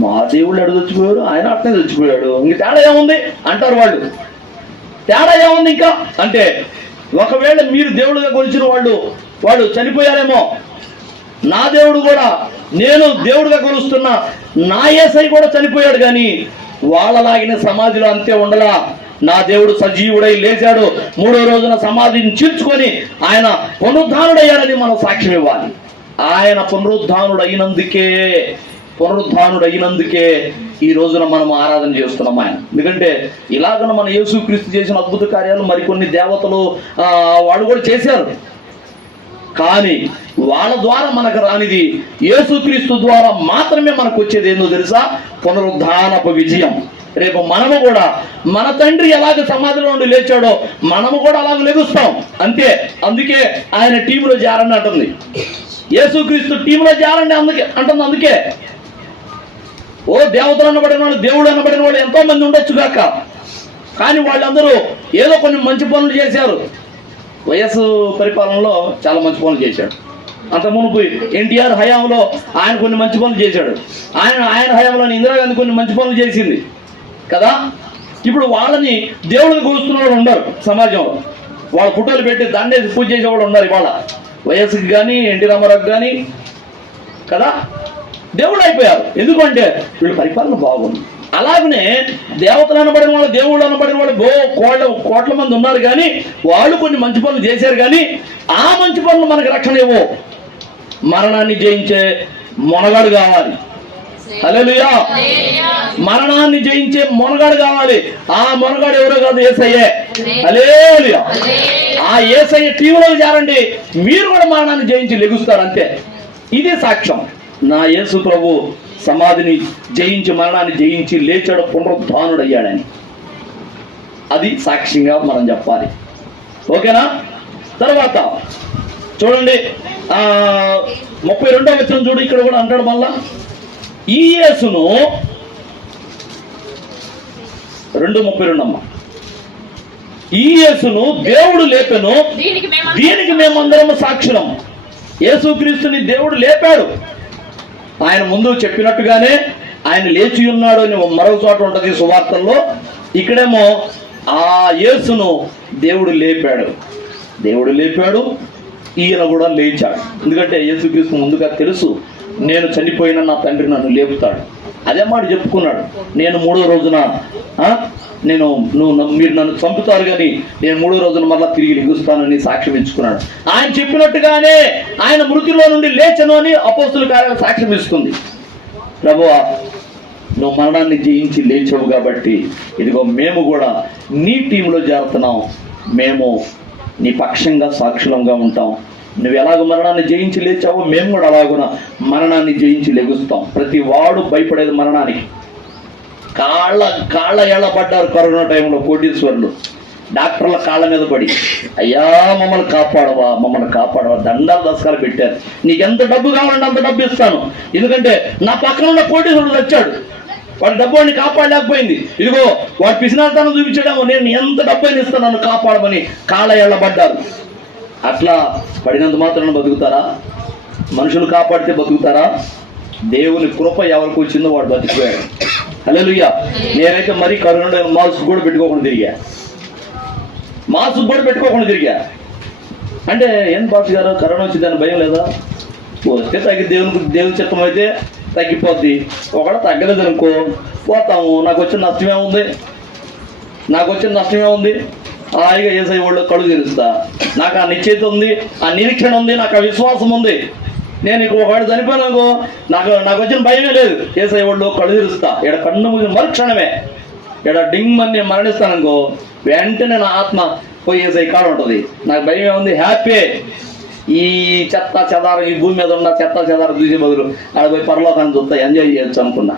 మా దేవుళ్ళు ఎడ చచ్చిపోయారు, ఆయన అట్నే చచ్చిపోయాడు, ఇంక తేడా ఏముంది అంటారు వాళ్ళు. తేడా ఏముంది ఇంకా అంటే, ఒకవేళ మీరు దేవుడుగా కొలిచిన వాళ్ళు చనిపోయారేమో, నా దేవుడు కూడా, నేను దేవుడుగా కొలుస్తున్నా నా యేసయ్య కూడా చనిపోయాడు, కానీ వాళ్ళలాగిన సమాధిలో అంతే ఉండలా. నా దేవుడు సజీవుడై లేచాడు, 3వ రోజున సమాధిని చీల్చుకొని ఆయన పునరుద్ధానుడయ్యాడని మనం సాక్ష్యం ఇవ్వాలి. ఆయన పునరుద్ధానుడైనందుకే ఈ రోజున మనం ఆరాధన చేస్తున్నాం ఆయన. ఎందుకంటే ఇలాగన మన యేసుక్రీస్తు చేసిన అద్భుత కార్యాలు మరికొన్ని దేవతలు వాళ్ళు కూడా చేశారు, కానీ వాళ్ళ ద్వారా మనకు రానిది యేసుక్రీస్తు ద్వారా మాత్రమే మనకు వచ్చేది ఏందో తెలుసా? పునరుద్ధానపు విజయం. రేపు మనము కూడా మన తండ్రి ఎలాగ సమాధిలో నుండి లేచాడో మనము కూడా అలాగ లెగుస్తాం అంతే. అందుకే ఆయన టీంలో చేరండి అంటుంది, యేసుక్రీస్తు టీంలో చేరండి అంటుంది. అందుకే ఓ దేవతలు అనబడిన వాళ్ళు, దేవుడు అనబడిన వాళ్ళు ఎంతో మంది ఉండొచ్చు కాక, కానీ వాళ్ళందరూ ఏదో కొన్ని మంచి పనులు చేశారు. వైఎస్ పరిపాలనలో చాలా మంచి పనులు చేశాడు. అంత మునుపు ఎన్టీఆర్ హయాంలో ఆయన కొన్ని మంచి పనులు చేశాడు. ఆయన హయాంలో ఇందిరాగాంధీ కొన్ని మంచి పనులు చేసింది కదా. ఇప్పుడు వాళ్ళని దేవుడిని కొలుస్తున్న వాళ్ళు ఉన్నారు సమాజంలో, వాళ్ళ ఫోటోలు పెట్టి దండేసి పూజ చేసేవాళ్ళు ఉన్నారు ఇవాళ. వైఎస్కి కానీ ఎన్టీ రామారావుకి కానీ కదా దేవుడు అయిపోయారు. ఎందుకంటే వీళ్ళ పరిపాలన బాగుంది. అలాగనే దేవతలు అనబడిన వాళ్ళు, దేవుళ్ళు అనబడిన వాళ్ళు కోట్ల మంది ఉన్నారు, కానీ వాళ్ళు కొన్ని మంచి పనులు చేశారు, కానీ ఆ మంచి పనులు మనకు రక్షణ ఇవ్వవు. మరణాన్ని జయించే మొనగాడు కావాలి. హల్లెలూయా. మరణాన్ని జయించే మొనగాడు కావాలి. ఆ మొనగాడు ఎవరో కాదు, యేసయ్యే. హల్లెలూయా. ఆ యేసయ్య టీంలో చేరండి, మీరు కూడా మరణాన్ని జయించి లెగుస్తారు అంతే. ఇది సాక్ష్యం. నా యేసు ప్రభు సమాధిని జయించి, మరణాన్ని జయించి లేచాడు, పునరుద్ధానుడయ్యాడని. అది సాక్ష్యంగా మనం చెప్పాలి. ఓకేనా? తర్వాత చూడండి 32వ వచనం చూడు, ఇక్కడ కూడా అంటాడు మళ్ళా, ఈ యేసును 2:32 అమ్మ, ఈ యేసును దేవుడు లేపెను, దీనికి మేమందరం సాక్షులం. యేసుక్రీస్తుని దేవుడు లేపాడు. ఆయన ముందు చెప్పినట్టుగానే ఆయన లేచి ఉన్నాడు అని మరో చోట ఉంటుంది సువార్తల్లో. ఇక్కడేమో ఆ యేసును దేవుడు లేపాడు, ఈయన కూడా లేచాడు. ఎందుకంటే యేసుక్రీస్తు ముందుగా తెలుసు, నేను చనిపోయినా నా తండ్రి నన్ను లేపుతాడు. అదే మాట చెప్పుకున్నాడు, నేను 3వ రోజున మీరు నన్ను చంపుతారు, కానీ నేను 3వ రోజున మళ్ళా తిరిగి లెగుస్తానని సాక్ష్యం ఇచ్చుకున్నాడు. ఆయన చెప్పినట్టుగానే ఆయన మృతిలో నుండి లేచను అని అపోస్తుల కార్యాలు సాక్ష్యం ఇస్తుంది. ప్రభువా, నువ్వు మరణాన్ని జయించి లేచావు కాబట్టి ఇదిగో మేము కూడా నీ టీంలో చేరుతున్నాం, మేము నీ పక్షంగా సాక్షులంగా ఉంటాం. నువ్వు ఎలాగ మరణాన్ని జయించి లేచావో మేము కూడా అలాగున మరణాన్ని జయించి లెగుస్తాం. ప్రతి వాడు భయపడేది మరణానికి. కాళ్ళ ఎళ్ళబడ్డారు కరోనా టైంలో కోటీశ్వరులు, డాక్టర్ల కాళ్ళ మీద పడి, అయ్యా మమ్మల్ని కాపాడవా దండాలు దశకాలు పెట్టారు. నీకు ఎంత డబ్బు కావాలంటే అంత డబ్బు ఇస్తాను, ఎందుకంటే నా పక్కన ఉన్న కోటీశ్వరుడు వచ్చాడు, వాడి డబ్బు వాడిని కాపాడలేకపోయింది, ఇదిగో వాడు పిసినార్థాన్ని చూపించడము, నేను ఎంత డబ్బు అయినా ఇస్తాను నన్ను కాపాడమని కాళ్ళ ఎళ్ళబడ్డారు. అట్లా పడినంత మాత్రాన బతుకుతారా? మనుషులు కాపాడితే బతుకుతారా? దేవుని కృప ఎవరికి వచ్చిందో వాడు బతికిపోయాడు. హల్లెలూయా. నేనైతే మరీ కరోనా మాస్క్ కూడా పెట్టుకోకుండా తిరిగా. అంటే ఏం బాస్ గారు కరోనా వచ్చిందని భయం లేదా? వస్తే దేవుని చిత్తం అయితే తగ్గిపోద్ది, ఒకవేళ తగ్గలేదు అనుకో పోతాము. నాకు వచ్చిన నష్టమే ఉంది. హాయిగా యేసయ్య వాళ్ళు కళ్ళు తెరుస్తా. నాకు ఆ నిశ్చయిత ఉంది, ఆ నిరీక్షణ ఉంది, నాకు ఆ విశ్వాసం ఉంది. నేను ఒకవేళ చనిపోయినాకో నాకు వచ్చిన భయమే లేదు. యేసయ్య వాళ్ళు కళ్ళు తెరుస్తా. ఇక్కడ కన్ను మూసిన మరుక్షణమే ఇక్కడ డింగ్ అని నేను మరణిస్తాననుకో, వెంటనే నా ఆత్మ పోయి యేసయ్య కాడ ఉంటుంది. నాకు భయమే ఉంది, హ్యాపీ. ఈ చెత్త చెదారం, ఈ భూమి మీద ఉన్న చెత్త చెదారం చూసే బదులు ఆడ పోయి పరలోకాన్ని చూస్తా, ఎంజాయ్ చేయొచ్చు అనుకున్నా.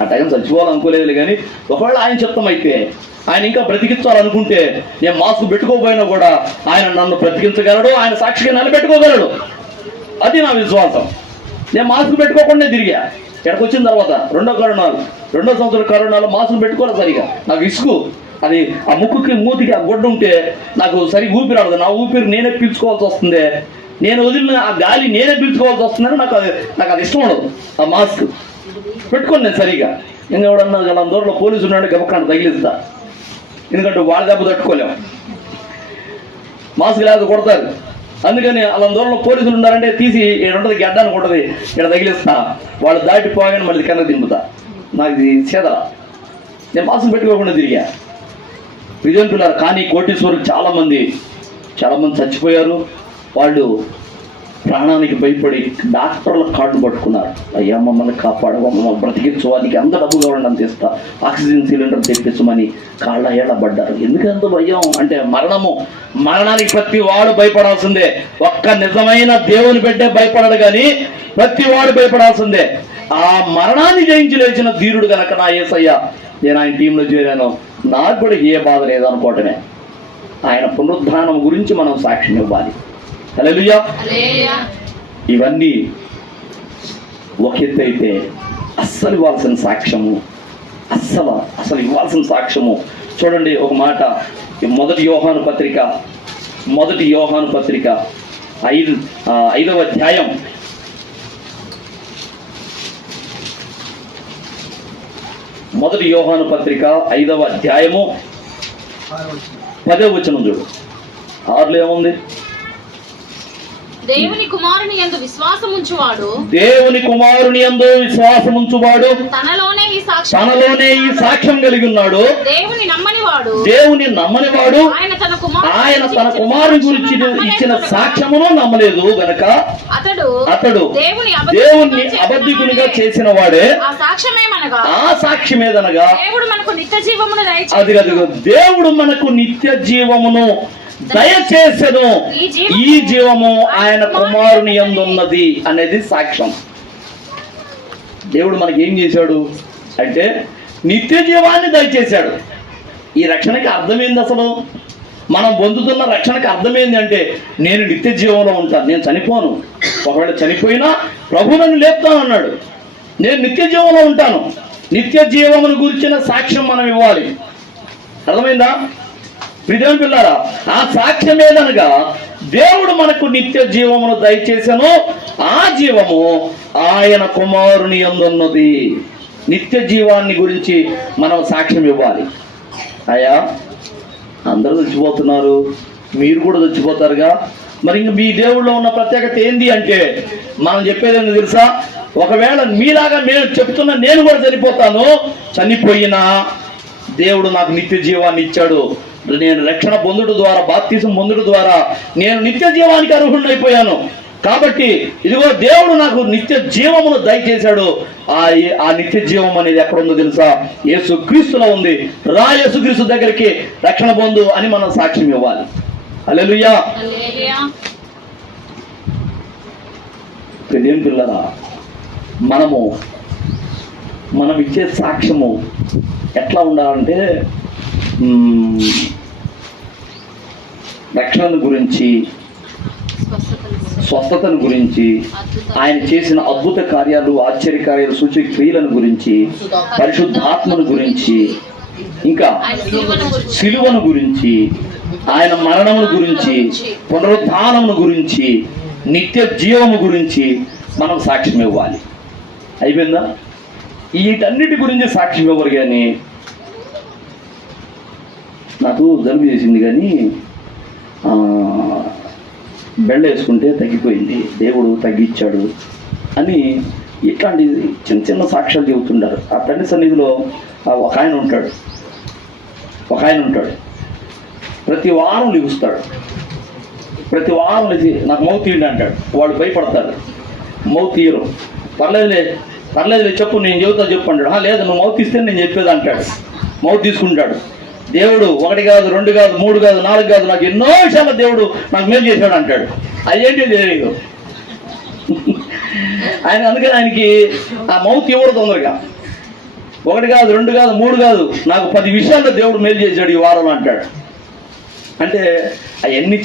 ఆ టైం చచ్చిపోవాలనుకోలేదు, కానీ ఒకవేళ ఆయన చిత్తం అయితే, ఆయన ఇంకా బ్రతికించాలనుకుంటే, నేను మాస్క్ పెట్టుకోకపోయినా కూడా ఆయన నన్ను బ్రతికించగలడు, ఆయన సాక్షిగా నిలబెట్టుకోగలడు. అది నా విశ్వాసం. నేను మాస్క్ పెట్టుకోకుండా తిరిగా. ఇక్కడికి వచ్చిన తర్వాత 2వ సంవత్సరం కరోనాలో మాస్క్ పెట్టుకోవాలి సరిగా. నాకు ఇసుకు అది ఆ ముక్కుకి మూతికి ఆ గుడ్డ ఉంటే నాకు సరిగ్గా ఊపిరాడదు. నా ఊపిరి నేనే పీల్చుకోవాల్సి వస్తుంది, నేను వదిలిన ఆ గాలి నేనే పీల్చుకోవాల్సి వస్తుందని నాకు అది ఇష్టం ఉండదు ఆ మాస్క్. పెట్టుకోండి నేను సరిగా. ఇంకా ఎవడన్నా అలా దూరంలో పోలీసు ఉన్నాడు గబక్కన తగిలిస్తా, ఎందుకంటే వాళ్ళ దెబ్బ తట్టుకోలేము, మాస్క్ లేకపోతే కొడతారు. అందుకని అలా దూరంలో పోలీసులు ఉన్నారంటే తీసి ఉంటుంది గడ్డానికి ఉంటుంది, ఇక్కడ తగిలిస్తా, వాళ్ళు దాటిపోగానే మళ్ళీ కింద దింపుతా. నాకు ఇది చేదర, నేను మాస్క్ పెట్టుకోకుండా తిరిగా. విజయం పిల్లలు. కానీ కోటీశ్వరులు చాలామంది చచ్చిపోయారు. వాళ్ళు ప్రాణానికి భయపడి డాక్టర్ల కార్డు పట్టుకున్నారు. అయ్యా మమ్మల్ని కాపాడు, మమ్మల్ని బ్రతికించు, నీకు ఎంత డబ్బు కావాలని అంత ఇస్తా, ఆక్సిజన్ సిలిండర్ తెప్పించమని కాళ్ళ ఏళ్ళ పడ్డారు. ఎందుకంత భయం అంటే మరణానికి ప్రతి వాడు భయపడాల్సిందే. ఒక్క నిజమైన దేవుని బిడ్డే భయపడడు, కానీ ప్రతి వాడు భయపడాల్సిందే. ఆ మరణాన్ని జయించి లేచిన ధీరుడు గనక నా యేసయ్య, నేను ఆయన టీంలో చేరాను, నాకు కూడా ఏ బాధ లేదనుకోవటమే. ఆయన పునరుద్ధానం గురించి మనం సాక్ష్యం ఇవ్వాలి. హల్లెలూయా. ఇవన్నీ ఒక ఎత్తు అయితే అస్సలు ఇవ్వాల్సిన సాక్ష్యము, అసలు ఇవ్వాల్సిన సాక్ష్యము చూడండి. ఒక మాట, మొదటి యోహాను పత్రిక 5వ అధ్యాయం 5వ అధ్యాయము 10వ వచనం చూడు. 6లో ఏముంది? దేవుని కుమారుని యందు విశ్వాసముంచువాడు తనలోనే ఈ సాక్ష్యం కలిగి ఉన్నాడు. దేవుని నమ్మనివాడు ఆయన తన కుమారుని గురించి ఇచ్చిన సాక్ష్యమును నమ్మలేదు గనక అతడు దేవుని అబద్ధికునిగా చేసిన వాడే. ఆ సాక్ష్యమేదనగా దేవుడు మనకు నిత్య జీవమును దయచేసెను, ఈ జీవము ఆయన కుమారుని యందు ఉన్నది అనేది సాక్ష్యం. దేవుడు మనకి ఏం చేశాడు అంటే నిత్య జీవాన్ని దయచేశాడు. ఈ రక్షణకి అర్థమైంది, అసలు మనం పొందుతున్న రక్షణకి అర్థమైంది అంటే నేను నిత్య జీవంలో ఉంటాను, నేను చనిపోను, ఒకవేళ చనిపోయినా ప్రభు నన్ను లేపుతాను అన్నాడు. నేను నిత్య జీవంలో ఉంటాను. నిత్య జీవమును గురించిన సాక్ష్యం మనం ఇవ్వాలి. అర్థమైందా ప్రియమైన పిల్లారా? ఆ సాక్ష్యం ఏదనగా దేవుడు మనకు నిత్య జీవమును దయచేసెను, ఆ జీవము ఆయన కుమారుని యందు ఉన్నది. నిత్య జీవాన్ని గురించి మనం సాక్ష్యం ఇవ్వాలి. అయ్యా అందరూ చచ్చిపోతున్నారు, మీరు కూడా చచ్చిపోతారుగా, మరి ఇంక మీ దేవుళ్ళో ఉన్న ప్రత్యేకత ఏంది అంటే మనం చెప్పేది ఏంటో తెలుసా? ఒకవేళ మీలాగా నేను కూడా చనిపోతాను, చనిపోయినా దేవుడు నాకు నిత్య జీవాన్ని ఇచ్చాడు. నేను రక్షణ పొందుడు ద్వారా, బాప్తిజం పొందుడు ద్వారా నేను నిత్య జీవానికి అర్హుడైపోయాను. కాబట్టి ఇదిగో దేవుడు నాకు నిత్య జీవమును దయచేశాడు. ఆ నిత్య జీవం అనేది ఎక్కడుందో తెలుసా? యేసుక్రీస్తులో ఉంది. రా యేసుక్రీస్తు దగ్గరికి రక్షణ పొందు అని మనం సాక్ష్యం ఇవ్వాలి. హల్లెలూయా. ప్రియమైన పిల్లరా, మనం ఇచ్చే సాక్ష్యము ఎట్లా ఉండాలంటే రక్షణను గురించి, స్వస్థతను గురించి, ఆయన చేసిన అద్భుత కార్యాలు, ఆశ్చర్య కార్యాలు, సూచక క్రియలను గురించి, పరిశుద్ధాత్మను గురించి, ఇంకా సిలువను గురించి, ఆయన మరణమును గురించి, పునరుద్ధానమును గురించి, నిత్య జీవము గురించి మనం సాక్ష్యం ఇవ్వాలి. అయిపోయిందా? వీటన్నిటి గురించి సాక్ష్యం ఇవ్వరు. కానీ నాకు జలుబు చేసింది, కానీ బెళ్ళ వేసుకుంటే తగ్గిపోయింది, దేవుడు తగ్గించాడు అని ఇట్లాంటి చిన్న చిన్న సాక్ష్యాలు చెబుతుంటారు. ఆ తండ్రి సన్నిధిలో ఒక ఆయన ఉంటాడు. ప్రతి వారం లిగుస్తాడు. ప్రతి వారం లేచి నాకు మౌత్ తీయండి అంటాడు. వాళ్ళు భయపడతాడు, మౌత్ తీయరు. పర్లేదులే చెప్పు, నేను చెబుతా చెప్పు అంటాడు. లేదు, నువ్వు మౌత్ తీస్తే నేను చెప్పేది అంటాడు. మౌత్ తీసుకుంటాడు. దేవుడు 1 కాదు, 2 కాదు, 3 కాదు, 4 కాదు, నాకు ఎన్నో విషయాలు దేవుడు నాకు మేలు చేశాడు అంటాడు. అదేంటి తెలియదు ఆయన. అందుకని ఆయనకి ఆ మౌత్ ఇవ్వడు తొందరగా. 1 కాదు, 2 కాదు, 3 కాదు, నాకు 10 విషయాల్లో దేవుడు మేలు చేశాడు ఈ వారం అంటాడు. అంటే అవన్నీ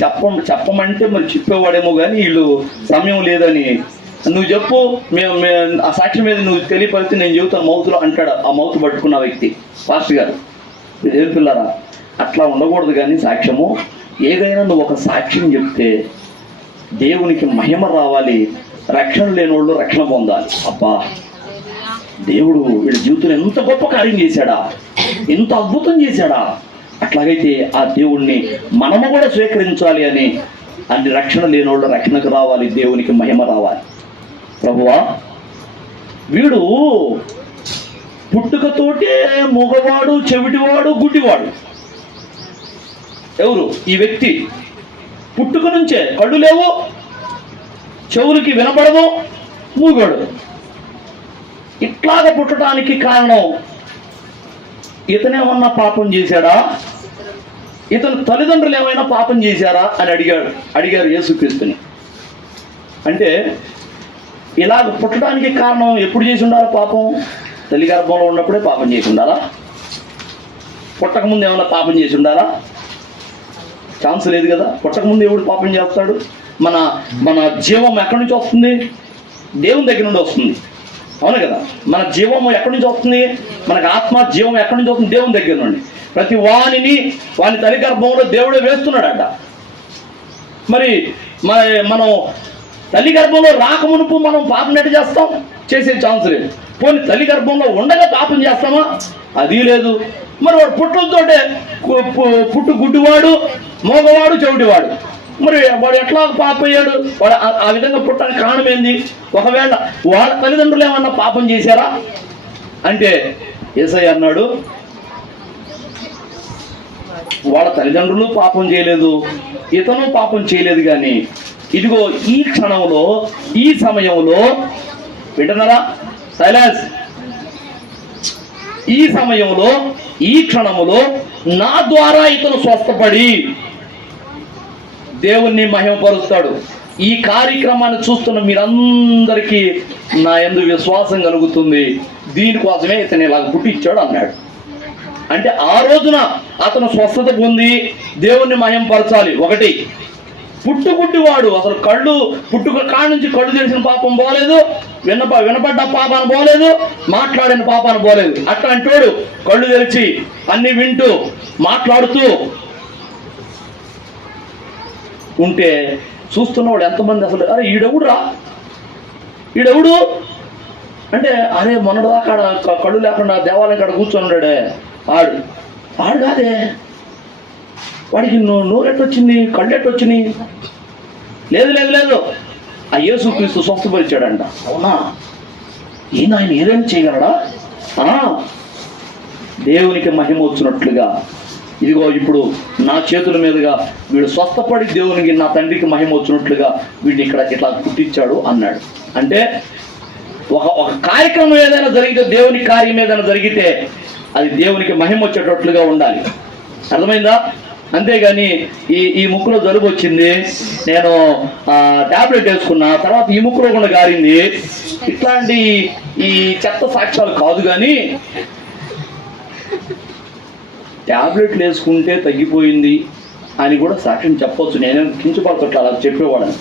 చెప్పమంటే మరి చెప్పేవాడేమో, కానీ వీళ్ళు సమయం లేదని, నువ్వు చెప్పు, మేము ఆ సాక్ష్యం మీద నువ్వు తెలియపరిస్తే నేను చెబుతాను మౌతులో అంటాడు. ఆ మౌత్ పట్టుకున్న వ్యక్తి పాస్టర్ గారు. ఏం పిల్లరా, అట్లా ఉండకూడదు. కానీ సాక్ష్యము ఏదైనా నువ్వు ఒక సాక్ష్యం చెప్తే దేవునికి మహిమ రావాలి, రక్షణ లేని వాళ్ళు రక్షణ పొందాలి. అబ్బా దేవుడు వీళ్ళ జీవితంలో ఎంత గొప్ప కార్యం చేశాడా, ఎంత అద్భుతం చేశాడా. అట్లాగైతే ఆ దేవుణ్ణి మనము కూడా స్వీకరించాలి అని, అన్ని రక్షణ లేని వాళ్ళు రక్షణకు రావాలి, దేవునికి మహిమ రావాలి. ప్రభువా, వీడు పుట్టుకతోటే మూగవాడు, చెవిటివాడు, గుడ్డివాడు. ఎవరు ఈ వ్యక్తి? పుట్టుక నుంచే కళ్ళు లేవు, చెవులకి వినపడదు, మూగాడు. ఇట్లాగ పుట్టడానికి కారణం ఇతనేమన్నా పాపం చేశాడా, ఇతను తల్లిదండ్రులు ఏమైనా పాపం చేశారా అని అడిగారు యేసుక్రీస్తుని. అంటే ఇలాగ పుట్టడానికి కారణం ఎప్పుడు చేసి ఉండాలి పాపం? తల్లి గర్భంలో ఉన్నప్పుడే పాపం చేసి ఉండాలా? పుట్టకముందు ఏమైనా పాపం చేసి ఉండాలా? ఛాన్స్ లేదు కదా. పుట్టకముందు ఎవడు పాపం చేస్తాడు? మన మన జీవం ఎక్కడి నుంచి వస్తుంది? దేవుని దగ్గర నుండి వస్తుంది, అవును కదా. మన జీవం ఎక్కడి నుంచి వస్తుంది? మనకు ఆత్మ జీవం ఎక్కడి నుంచి వస్తుంది? దేవుని దగ్గర నుండి. ప్రతి వాని తల్లి గర్భంలో దేవుడే వేస్తున్నాడట. మరి మనం తల్లి గర్భంలో రాకమునుపు మనం పాపం ఎట్ట చేస్తాం? చేసే ఛాన్స్ లేదు. పోనీ తల్లి గర్భంలో ఉండగా పాపం చేస్తామా? అది లేదు. మరి వాడు పుట్టలతోటే పుట్టు గుడ్డివాడు, మోగవాడు, చెవిటివాడు. మరి వాడు ఎట్లా పాపం అయ్యాడు? వాడు ఆ విధంగా పుట్టడానికి కారణం ఏంది? ఒకవేళ వాళ్ళ తల్లిదండ్రులు ఏమన్నా పాపం చేశారా అంటే యేసయ్య అన్నాడు, వాళ్ళ తల్లిదండ్రులు పాపం చేయలేదు, ఇతను పాపం చేయలేదు. కానీ ఇదిగో ఈ క్షణంలో, ఈ సమయంలో, వింటున్నారా? సైలెన్స్. ఈ సమయంలో, ఈ క్షణములో నా ద్వారా ఇతను స్వస్థపడి దేవుణ్ణి మహిమపరుస్తాడు. ఈ కార్యక్రమాన్ని చూస్తున్న మీరందరికీ నా యందు విశ్వాసం కలుగుతుంది. దీనికోసమే ఇతను ఇలాగ పుట్టించాడు అన్నాడు. అంటే ఆ రోజున అతను స్వస్థత పొంది దేవుణ్ణి మహిమపరచాలి. ఒకటి, పుట్టుగుడ్డివాడు అసలు పుట్టుక కాడ నుంచి కళ్ళు తెలిసిన పాపం పోలేదు, వినపడ్డ పాపాన్ని పోలేదు, మాట్లాడిన పాపాన్ని పోలేదు. అట్లాంటోడు కళ్ళు తెరిచి అన్ని వింటూ మాట్లాడుతూ ఉంటే చూస్తున్నవాడు ఎంతమంది అసలు, అరే ఈడెవడు అంటే, అరే మొన్నటిదాకా కళ్ళు లేకుండా దేవాలయం కాడ కూర్చొన్నాడే ఆడు కాదే, వాడికి నోరెట్టొచ్చింది, కళ్ళు ఎట్టొచ్చినాయి. లేదు ఆ యేసుక్రీస్తు స్వస్థపరిచాడంట. అవునా? ఆయన ఏదైనా చేయగలడా? దేవునికి మహిమ వచ్చినట్లుగా ఇదిగో ఇప్పుడు నా చేతుల మీదుగా వీడు స్వస్థపడి దేవునికి, నా తండ్రికి మహిమ వచ్చినట్లుగా వీడిని ఇక్కడ ఇట్లా పుట్టించాడు అన్నాడు. అంటే ఒక కార్యక్రమం ఏదైనా జరిగితే, దేవుని కార్యం ఏదైనా జరిగితే అది దేవునికి మహిమ వచ్చేటట్లుగా ఉండాలి. అర్థమైందా? అంతేగాని ఈ ముక్కులో జలుబు వచ్చింది, నేను టాబ్లెట్ వేసుకున్నా, తర్వాత ఈ ముక్కులో కూడా గారింది, ఇట్లాంటి ఈ చెత్త సాక్ష్యాలు కాదు. కానీ టాబ్లెట్లు వేసుకుంటే తగ్గిపోయింది అని కూడా సాక్ష్యం చెప్పొచ్చు. నేనేం కించపడుతుట్లా అలా చెప్పేవాడని.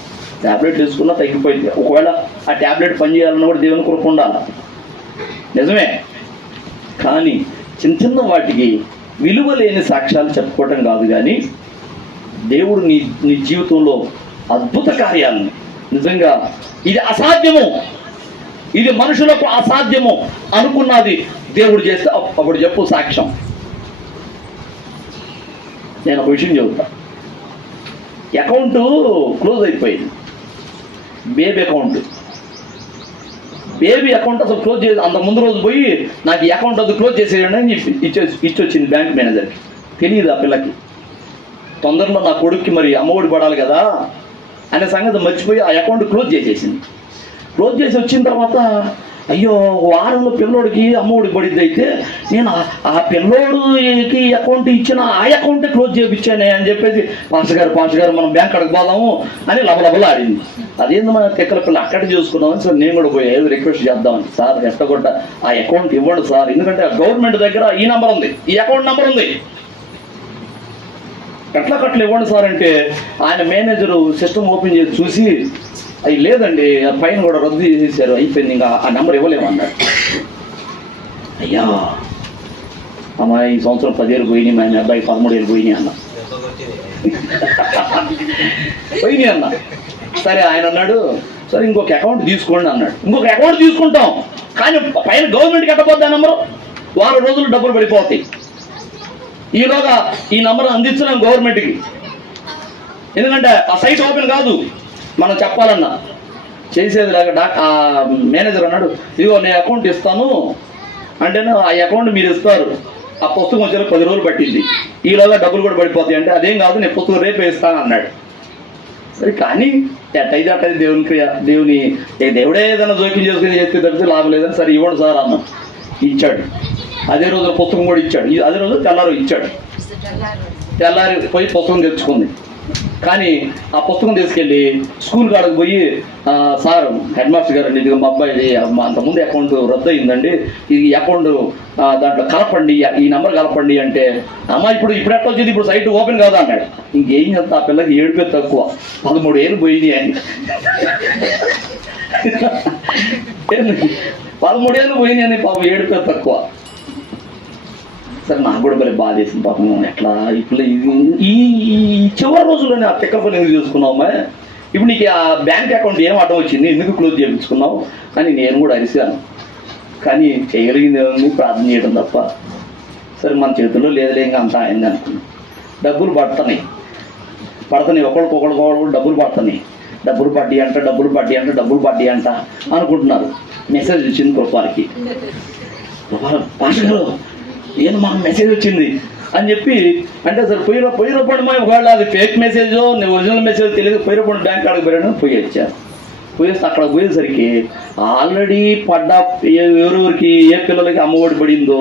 టాబ్లెట్లు వేసుకున్నా తగ్గిపోయింది. ఒకవేళ ఆ టాబ్లెట్ పనిచేయాలన్నా కూడా దేవుని కృప ఉండాలి, నిజమే. కానీ చిన్న వాటికి విలువ లేని సాక్ష్యాలు చెప్పుకోవటం కాదు. కానీ దేవుడు నీ జీవితంలో అద్భుత కార్యాలను, నిజంగా ఇది అసాధ్యము, ఇది మనుషులకు అసాధ్యము అనుకున్నది దేవుడు చేస్తే అప్పుడు చెప్పు సాక్ష్యం. నేను ఒక విషయం చెబుతా. అకౌంట్ క్లోజ్ అయిపోయింది, బేబీ అకౌంట్ అసలు క్లోజ్ చేసి, అంత ముందు రోజు పోయి నాకు ఈ అకౌంట్ అది క్లోజ్ చేసేయండి అని ఇచ్చొచ్చింది బ్యాంక్ మేనేజర్కి. తెలియదు ఆ పిల్లకి. తొందరలో నా కొడుక్కి మరి అమ్మఒడి పడాలి కదా అనే సంగతి మర్చిపోయి ఆ అకౌంట్ క్లోజ్ చేసేసింది. క్లోజ్ చేసి వచ్చిన తర్వాత, అయ్యో వారంలో పిల్లోడికి అమ్మఒడికి పడిద్ది, అయితే నేను ఆ పిల్లోడికి అకౌంట్ ఇచ్చిన ఆ అకౌంటే క్లోజ్ చేయించానే అని చెప్పేసి, పాస్టర్ గారు మనం బ్యాంక్ అక్కడికి పోదాము అని లబలబలా ఆడింది. అదేంది మన తెక్కల పిల్ల అక్కడ చూసుకున్నామని సార్ నేను కూడా పోయి ఏదో రిక్వెస్ట్ చేద్దామని. సార్ ఎట్టగొట్ట ఆ అకౌంట్ ఇవ్వండి సార్, ఎందుకంటే గవర్నమెంట్ దగ్గర ఈ నెంబర్ ఉంది, ఈ అకౌంట్ నెంబర్ ఉంది, కట్లు ఇవ్వండి సార్ అంటే ఆయన మేనేజరు సిస్టమ్ ఓపెన్ చేసి చూసి, అవి లేదండి ఆ పైన కూడా రద్దు చేసేసారు, అయిపోయింది, ఇంకా ఆ నెంబర్ ఇవ్వలేమన్నాడు. అయ్యా అమ్మాయి ఈ సంవత్సరం 10 ఏళ్ళు పోయినాయి, మా అబ్బాయి 13 ఏళ్ళు పోయినాయి అన్న. పోయినాయి అన్న. సరే ఆయన అన్నాడు, సరే ఇంకొక అకౌంట్ తీసుకోండి అన్నాడు. ఇంకొక అకౌంట్ తీసుకుంటాం, కానీ పైన గవర్నమెంట్ కట్టబోద్ది ఆ నెంబరు, వారం రోజులు డబ్బులు పడిపోతాయి. ఈలోగా ఈ నెంబర్ అందించలేం గవర్నమెంట్కి, ఎందుకంటే ఆ సైట్ ఓపెన్ కాదు. మనం చెప్పాలన్నా చేసేది లేక ఆ మేనేజర్ అన్నాడు, ఇదిగో నేను అకౌంట్ ఇస్తాను అంటేనే ఆ అకౌంట్ మీరు ఇస్తారు. ఆ పుస్తకం వచ్చేలా 10 రోజులు పట్టింది. ఈలోగా డబ్బులు కూడా పడిపోతాయి అంటే అదేం కాదు, నేను పుస్తకం రేపు ఇస్తాను అన్నాడు. సరే కానీ ఎట్టయితే అట్టయితే దేవుని దేవుడే ఏదైనా జోక్యం చేసుకుని చేస్తే తప్పితే లాభం లేదని సరే ఇవ్వండి సార్ అన్న. ఇచ్చాడు. అదే రోజు పుస్తకం కూడా ఇచ్చాడు. అదే రోజు తెల్లారు ఇచ్చాడు. తెల్లారి పోయి పుస్తకం తెచ్చుకుంది. కానీ ఆ పుస్తకం తీసుకెళ్ళి స్కూల్ కాడకు పోయి, సార్ హెడ్ మాస్టర్ గారు, ఇదిగో మా అబ్బాయిది అంతకుముందు అకౌంట్ రద్దు అయిందండి, ఈ అకౌంట్ దాంట్లో కలపండి, ఈ నెంబర్ కలపండి అంటే, అమ్మ ఇప్పుడు ఎట్లా వచ్చింది, ఇప్పుడు సైట్ ఓపెన్ కాదు అన్నాడు. ఇంకేం చేస్తా, ఆ పిల్లకి 7 తక్కువ, 13 ఏళ్ళు పోయినాయి అని. 13 ఏళ్ళు పోయినాయి అని పాపం 7 తక్కువ. సరే నాకు కూడా భలే బాధ చేసింది పాపం, ఎట్లా ఇప్పుడు ఈ చివరి రోజుల్లోనే ఆ పిక్క పని ఎందుకు చూసుకున్నావమ్మా, ఇప్పుడు నీకు ఆ బ్యాంక్ అకౌంట్ ఏం అడ్డం వచ్చింది, ఎందుకు క్లోజ్ చేయించుకున్నావు అని నేను కూడా అరిశాను. కానీ చేయగలిగింది ఏమని ప్రార్థన చేయడం తప్ప. సరే మన చేతుల్లో లేదులే, ఇంకా అంతా అయింది అనుకున్నాను. డబ్బులు పడుతున్నాయి ఒకళ్ళకొకళ్ళు డబ్బులు పడుతున్నాయి. డబ్బులు పడ్డి అంట అనుకుంటున్నారు. మెసేజ్ వచ్చింది కృపాలకి, పాస్టర్ గారు నేను మాకు మెసేజ్ వచ్చింది అని చెప్పి అంటే, సరే పోయినప్పుడు ఒకవేళ అది ఫేక్ మెసేజో ఒరిజినల్ మెసేజ్ తెలియదు, పోయినప్పుడు బ్యాంక్ కాడకు పోయాను, పోయి వచ్చాను. పోయేసి అక్కడ పోయేసరికి ఆల్రెడీ పడ్డ ఎవరెవరికి ఏ పిల్లలకి అమ్మఒడి పడిందో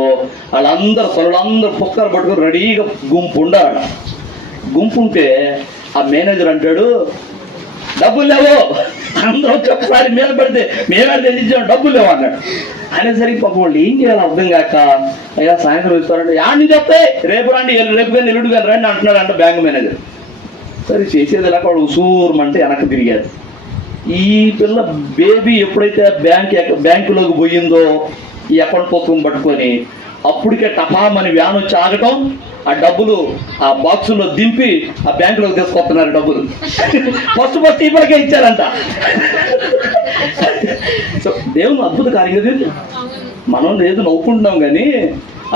వాళ్ళందరూ పుక్కలు పట్టుకొని రెడీగా గుంపు ఉండాలి. గుంపు ఉంటే ఆ మేనేజర్ అంటాడు, డబ్బులు లేవు, అందరూ ఒక్కసారి మీద పడితే మేమే తెచ్చిచ్చాం, డబ్బులు లేవు అన్నాడు. అనేసరికి పాపం వాళ్ళు ఏం చేయాలి అర్థం కాక, అయ్యా సాయంత్రం ఇస్తారంటే యాడ్ నుంచి వస్తాయి, రేపు రండి, రేపు కానీ ఎల్లుడు కానీ రండి అంటున్నాడు అంట బ్యాంక్ మేనేజర్. సరే చేసేది లేక వాడు ఉసూరమంటే వెనక్కి తిరిగాడు. ఈ పిల్ల బేబీ ఎప్పుడైతే బ్యాంకులోకి పోయిందో ఈ అకౌంట్ పుస్తకం పట్టుకొని, అప్పటికే టపామని వ్యాన్ వచ్చి ఆగటం, ఆ డబ్బులు ఆ బాక్సుల్లో దింపి ఆ బ్యాంకులోకి తీసుకొస్తున్నారు డబ్బులు. ఫస్ట్ ఇప్పటికే ఇచ్చారంట. సో దేవుని అద్భుత కార్యం. మనం లేదు నవ్వుకుంటున్నాం కానీ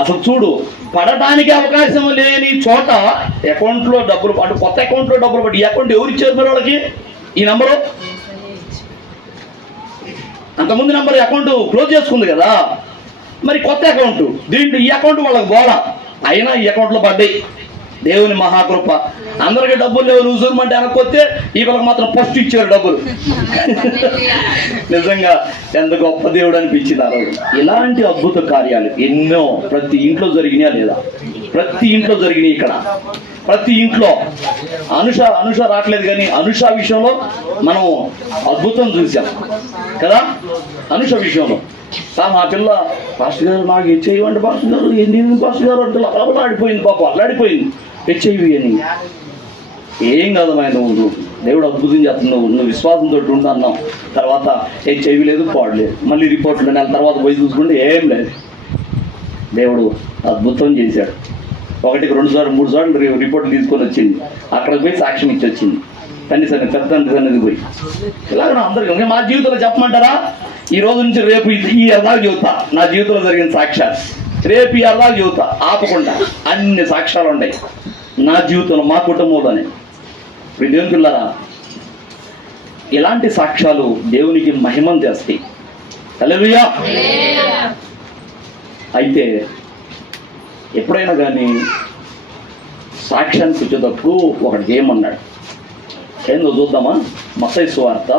అసలు చూడు, పడటానికి అవకాశం లేని చోట అకౌంట్లో డబ్బులు పట్టు, కొత్త అకౌంట్లో డబ్బులు పట్టు. ఈ అకౌంట్ ఎవరు ఇచ్చారు మరి వాళ్ళకి? ఈ నెంబరు అంతకుముందు నెంబర్ అకౌంట్ క్లోజ్ చేసుకుంది కదా, మరి కొత్త అకౌంట్ దీంట్లో ఈ అకౌంట్ వాళ్ళకి పోలా, అయినా ఈ అకౌంట్లో పడ్డాయి. దేవుని మహాకృప. అందరికీ డబ్బులు లేవు, లూజూరమంటే వెనక్కొస్తే ఈ పిల్లకి మాత్రం ఫస్ట్ ఇచ్చారు డబ్బులు. నిజంగా ఎంత గొప్ప దేవుడు అనిపించినారు. ఇలాంటి అద్భుత కార్యాలు ఎన్నో ప్రతి ఇంట్లో జరిగినాయా లేదా? ప్రతి ఇంట్లో జరిగినాయి. ఇక్కడ ప్రతి ఇంట్లో అనుష రావట్లేదు కానీ అనుష విషయంలో మనం అద్భుతం చూసాం కదా. అనుష విషయంలో మా పిల్ల పాస్టర్ గారు నాకు హెచ్ఐవి అంటే, పాస్టర్ గారు ఏంటి పాస్టర్ గారు అంటే అల్లాడిపోయింది, పాపం అల్లాడిపోయింది. హెచ్ఐవి అని ఏం కాదమ్మా, నువ్వు దేవుడు అద్భుతం చేస్తున్నావు, నువ్వు విశ్వాసంతో ఉండు అన్నావు. తర్వాత హెచ్ఐవి లేదు, పాడలేదు. మళ్ళీ రిపోర్ట్లు నెల తర్వాత పోయి చూసుకుంటే ఏం లేదు. దేవుడు అద్భుతం చేశాడు. 1, 2 సార్లు 3 సార్లు రిపోర్ట్లు తీసుకొని వచ్చింది. అక్కడికి పోయి సాక్ష్యం ఇచ్చి వచ్చింది. తండ్రి సన్నిధి పోయి. ఇలాగ అందరికీ మా జీవితంలో చెప్పమంటారా? ఈ రోజు నుంచి రేపు ఈ అర్థాలు చెబుతా, నా జీవితంలో జరిగిన సాక్ష్యాలు. రేపు ఈ అర్థాలు చెబుతా ఆపకుండా. అన్ని సాక్ష్యాలు ఉన్నాయి నా జీవితంలో, మా కుటుంబంలోనే. దేవుని పిల్లరా, ఇలాంటి సాక్ష్యాలు దేవునికి మహిమను చేస్తాయి. హల్లెలూయా. అయితే ఎప్పుడైనా కానీ సాక్ష్యానికి వచ్చేటప్పుడు ఒకటి ఏమన్నాడు, ఏందో చూద్దామా? మత్తయి సువార్త